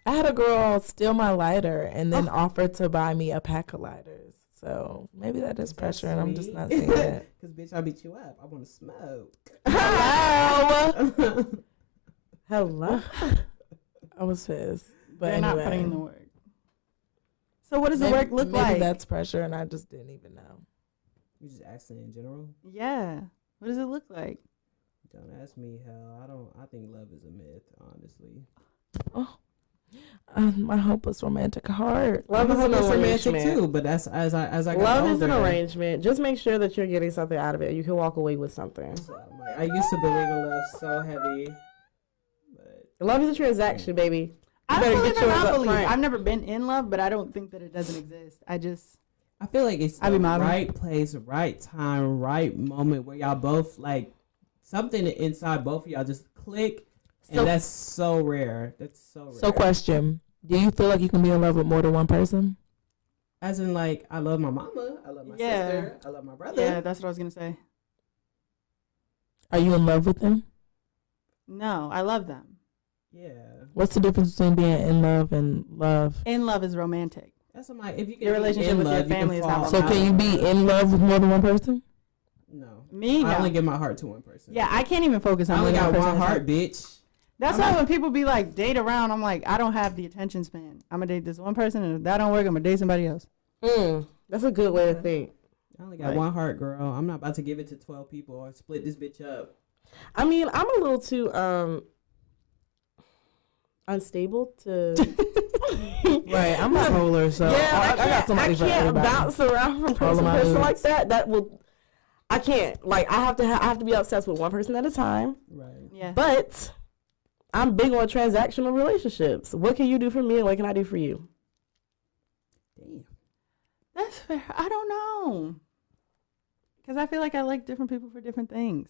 I had a girl steal my lighter and then offer to buy me a pack of lighters. So maybe that is pressure, and I'm just not seeing it. Because, bitch, I beat you up. I want to smoke. Hello. Hello. I was pissed. But They're anyway. not putting in the work. So what does maybe, the work look maybe like? that's pressure, and I just didn't even know. You just asking in general? Yeah. What does it look like? Don't ask me, hell. I think love is a myth, honestly. My hopeless romantic heart. Love is an romantic arrangement. too, but that's as I got Love older. is an arrangement. Just make sure that you're getting something out of it. You can walk away with something. So, like, I used to believe in love so heavy, but Love is a transaction, baby. I better don't get believe in yours up love. front. I've never been in love, but I don't think that it doesn't exist. I feel like it's I be the mobbing. right place, right time, right moment where y'all both like something inside both of y'all just click, and So- that's so rare. That's so rare. So, question: do you feel like you can be in love with more than one person? As in, like, I love my mama, I love my Yeah. sister, I love my brother. yeah, that's what I was gonna say. Are you in love with them? No, I love them. Yeah. What's the difference between being in love and love? In love is romantic. That's what I'm like, if you can Your be relationship in with your love, you family can is not fall So, out can you of be love. in love with more than one person? No. Me, I only no. give my heart to one person. Yeah, I can't even focus on I only one got person one at a heart, time. bitch. That's why when people be like date around, I'm like, I don't have the attention span. I'm gonna date this one person, and if that don't work, I'm gonna date somebody else. That's a good way to think. I only got Right. one heart, girl. I'm not about to give it to 12 people or split this bitch up. I mean, I'm a little too unstable to. Right, I'm bipolar, so I got somebody for I can't everybody. bounce around from person All to of my person moods. like that. That will. I can't. Like, I have to be obsessed with one person at a time. Right. Yeah. But I'm big on transactional relationships. What can you do for me, and what can I do for you? Damn. That's fair. I don't know. Because I feel like I like different people for different things.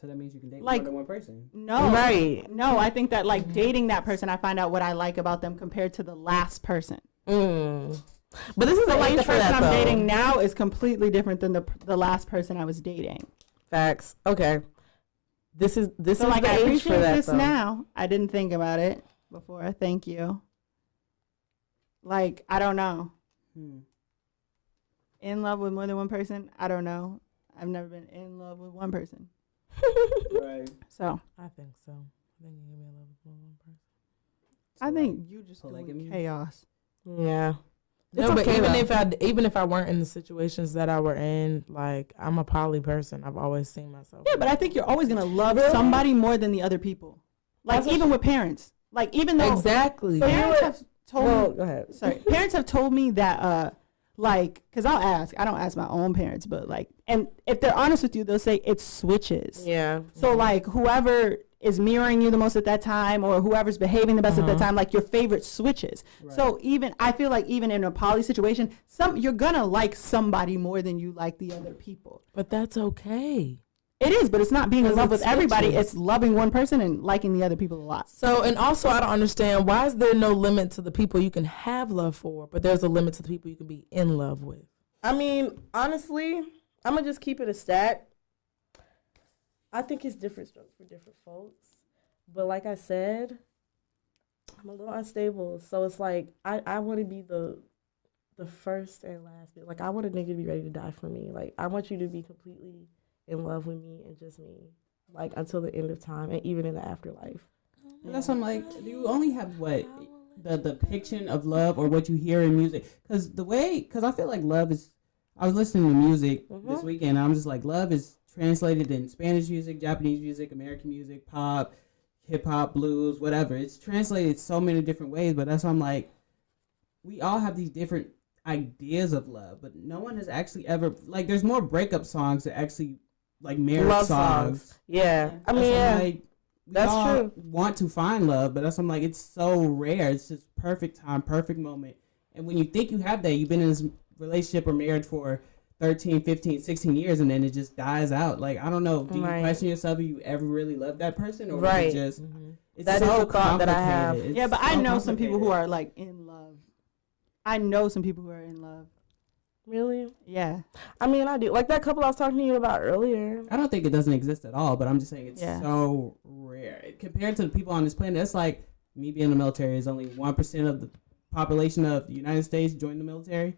So that means you can date Like- more than one person. No. Right. No, I think that like dating that person, I find out what I like about them compared to the last person. But this is So the like age the for person that, I'm though. dating now is completely different than the last person I was dating. Facts. Okay. This is So like the I age for appreciate that, this though. now. I didn't think about it before. Thank you. Like, I don't know. In love with more than one person? I don't know. I've never been in love with one person. Right. So I think so. I think you can be in love with more than one person. I think you just polygamy? doing chaos. Yeah. No, It's but okay, even if I weren't in the situations that I were in, like I'm a poly person. I've always seen myself. Yeah, but I think you're always gonna love Really? somebody more than the other people. Like That's what even with parents. Like even though exactly. parents have told Well, me, go ahead. sorry, parents have told me that like, cause I'll ask. I don't ask my own parents, but like, and if they're honest with you, they'll say it switches. Yeah. So like whoever is mirroring you the most at that time, or whoever's behaving the best at that time, like your favorite switches. Right. So even I feel like even in a poly situation, you're gonna like somebody more than you like the other people. But that's okay. It is, but it's not being in 'Cause love it with everybody. switches. It's loving one person and liking the other people a lot. So, and also, I don't understand why is there no limit to the people you can have love for, but there's a limit to the people you can be in love with. I mean, honestly, I'm gonna just keep it a stack. I think it's different strokes for different folks, but like I said, I'm a little unstable. So it's like I want to be the first and last. Like I want a nigga to be ready to die for me. Like I want you to be completely in love with me and just me, like until the end of time and even in the afterlife. And that's what I'm like, do you only have what? The depiction of love or what you hear in music? Because I feel like love is, I was listening to music this weekend, and I'm just like, love is translated in Spanish music, Japanese music, American music, pop, hip-hop, blues, whatever. It's translated so many different ways, but that's why I'm like, we all have these different ideas of love, but no one has actually ever, like, there's more breakup songs that actually, like, marriage Love songs. Yeah, I mean, That's why yeah. I'm like, we That's all true. want to find love, but that's why I'm like, it's so rare. It's just perfect time, perfect moment. And when you think you have that, you've been in this relationship or marriage for 13, 15, 16 years, and then it just dies out. Like, I don't know. Do you Right. question yourself if you ever really loved that person? Or Right. was it just, That is a thought that I have. complicated. Yeah, It's but I so know some people who complicated. are like in love. I know some people who are in love. Really? Yeah. I mean, I do. Like that couple I was talking to you about earlier. I don't think it doesn't exist at all, but I'm just saying it's Yeah. so rare. Compared to the people on this planet, it's like me being in the military is only 1% of the population of the United States join the military.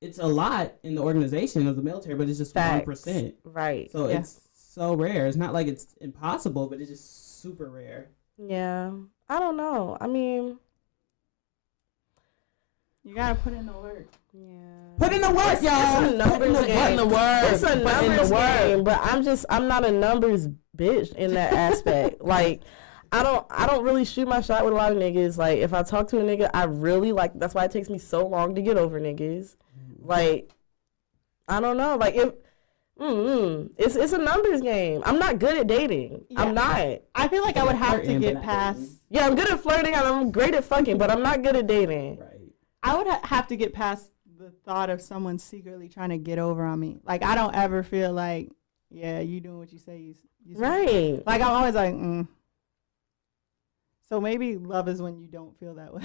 It's a lot in the organization of the military, but it's just Facts. 1%. Right. So Yeah. it's so rare. It's not like it's impossible, but it's just super rare. Yeah. I don't know. I mean, You gotta put in the work. yeah. Put in the work, y'all. It's a numbers Put in the game. work. In the word. It's a numbers game, but I'm not a numbers bitch in that aspect. Like, I don't really shoot my shot with a lot of niggas. Like, if I talk to a nigga, I really like. That's why it takes me so long to get over niggas. Like, I don't know. Like, if it's a numbers game. I'm not good at dating. Yeah. I'm not. I feel like I would have to Flirting, but get not past. dating. Yeah, I'm good at flirting and I'm great at fucking, but I'm not good at dating. Right. I would have to get past the thought of someone secretly trying to get over on me. Like I don't ever feel like, yeah, you doing what you say you Right. Like I'm always like, So maybe love is when you don't feel that way.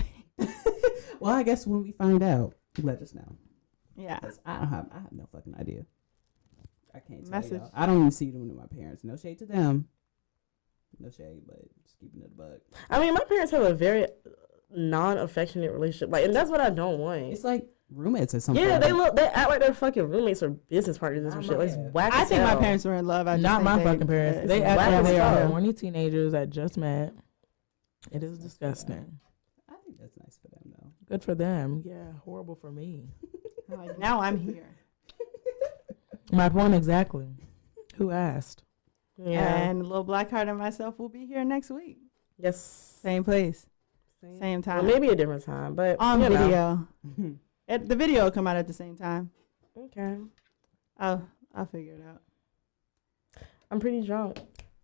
Well, I guess when we find out, let us know. Yeah. 'Cause I have no fucking idea. I can't tell Message. y'all. I don't even see them with my parents. No shade to them. No shade, but just keeping it a bug. I mean, my parents have a very non-affectionate relationship. Like, and that's what I don't want. It's like roommates or something. Yeah, they act like they're fucking roommates or business partners or some shit. Like, it's whack I as think my hell. parents were in love. I just Not think my they- fucking parents. it's They act whack like as they are fuck. horny teenagers that just met. It is disgusting. I think that's nice for them though. Good for them. Yeah, horrible for me. like, now I'm here. My point exactly. Who asked? Yeah. And Little Blackheart and myself will be here next week. Yes. Same place, same Well, time. maybe a different time, but On you know. video. The video will come out at the same time. Okay. I'll figure it out. I'm pretty drunk.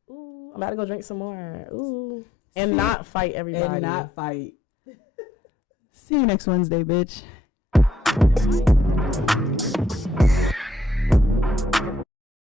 Ooh, I'm about to go drink some more. Ooh. And not fight everybody. And not fight. See you next Wednesday, bitch.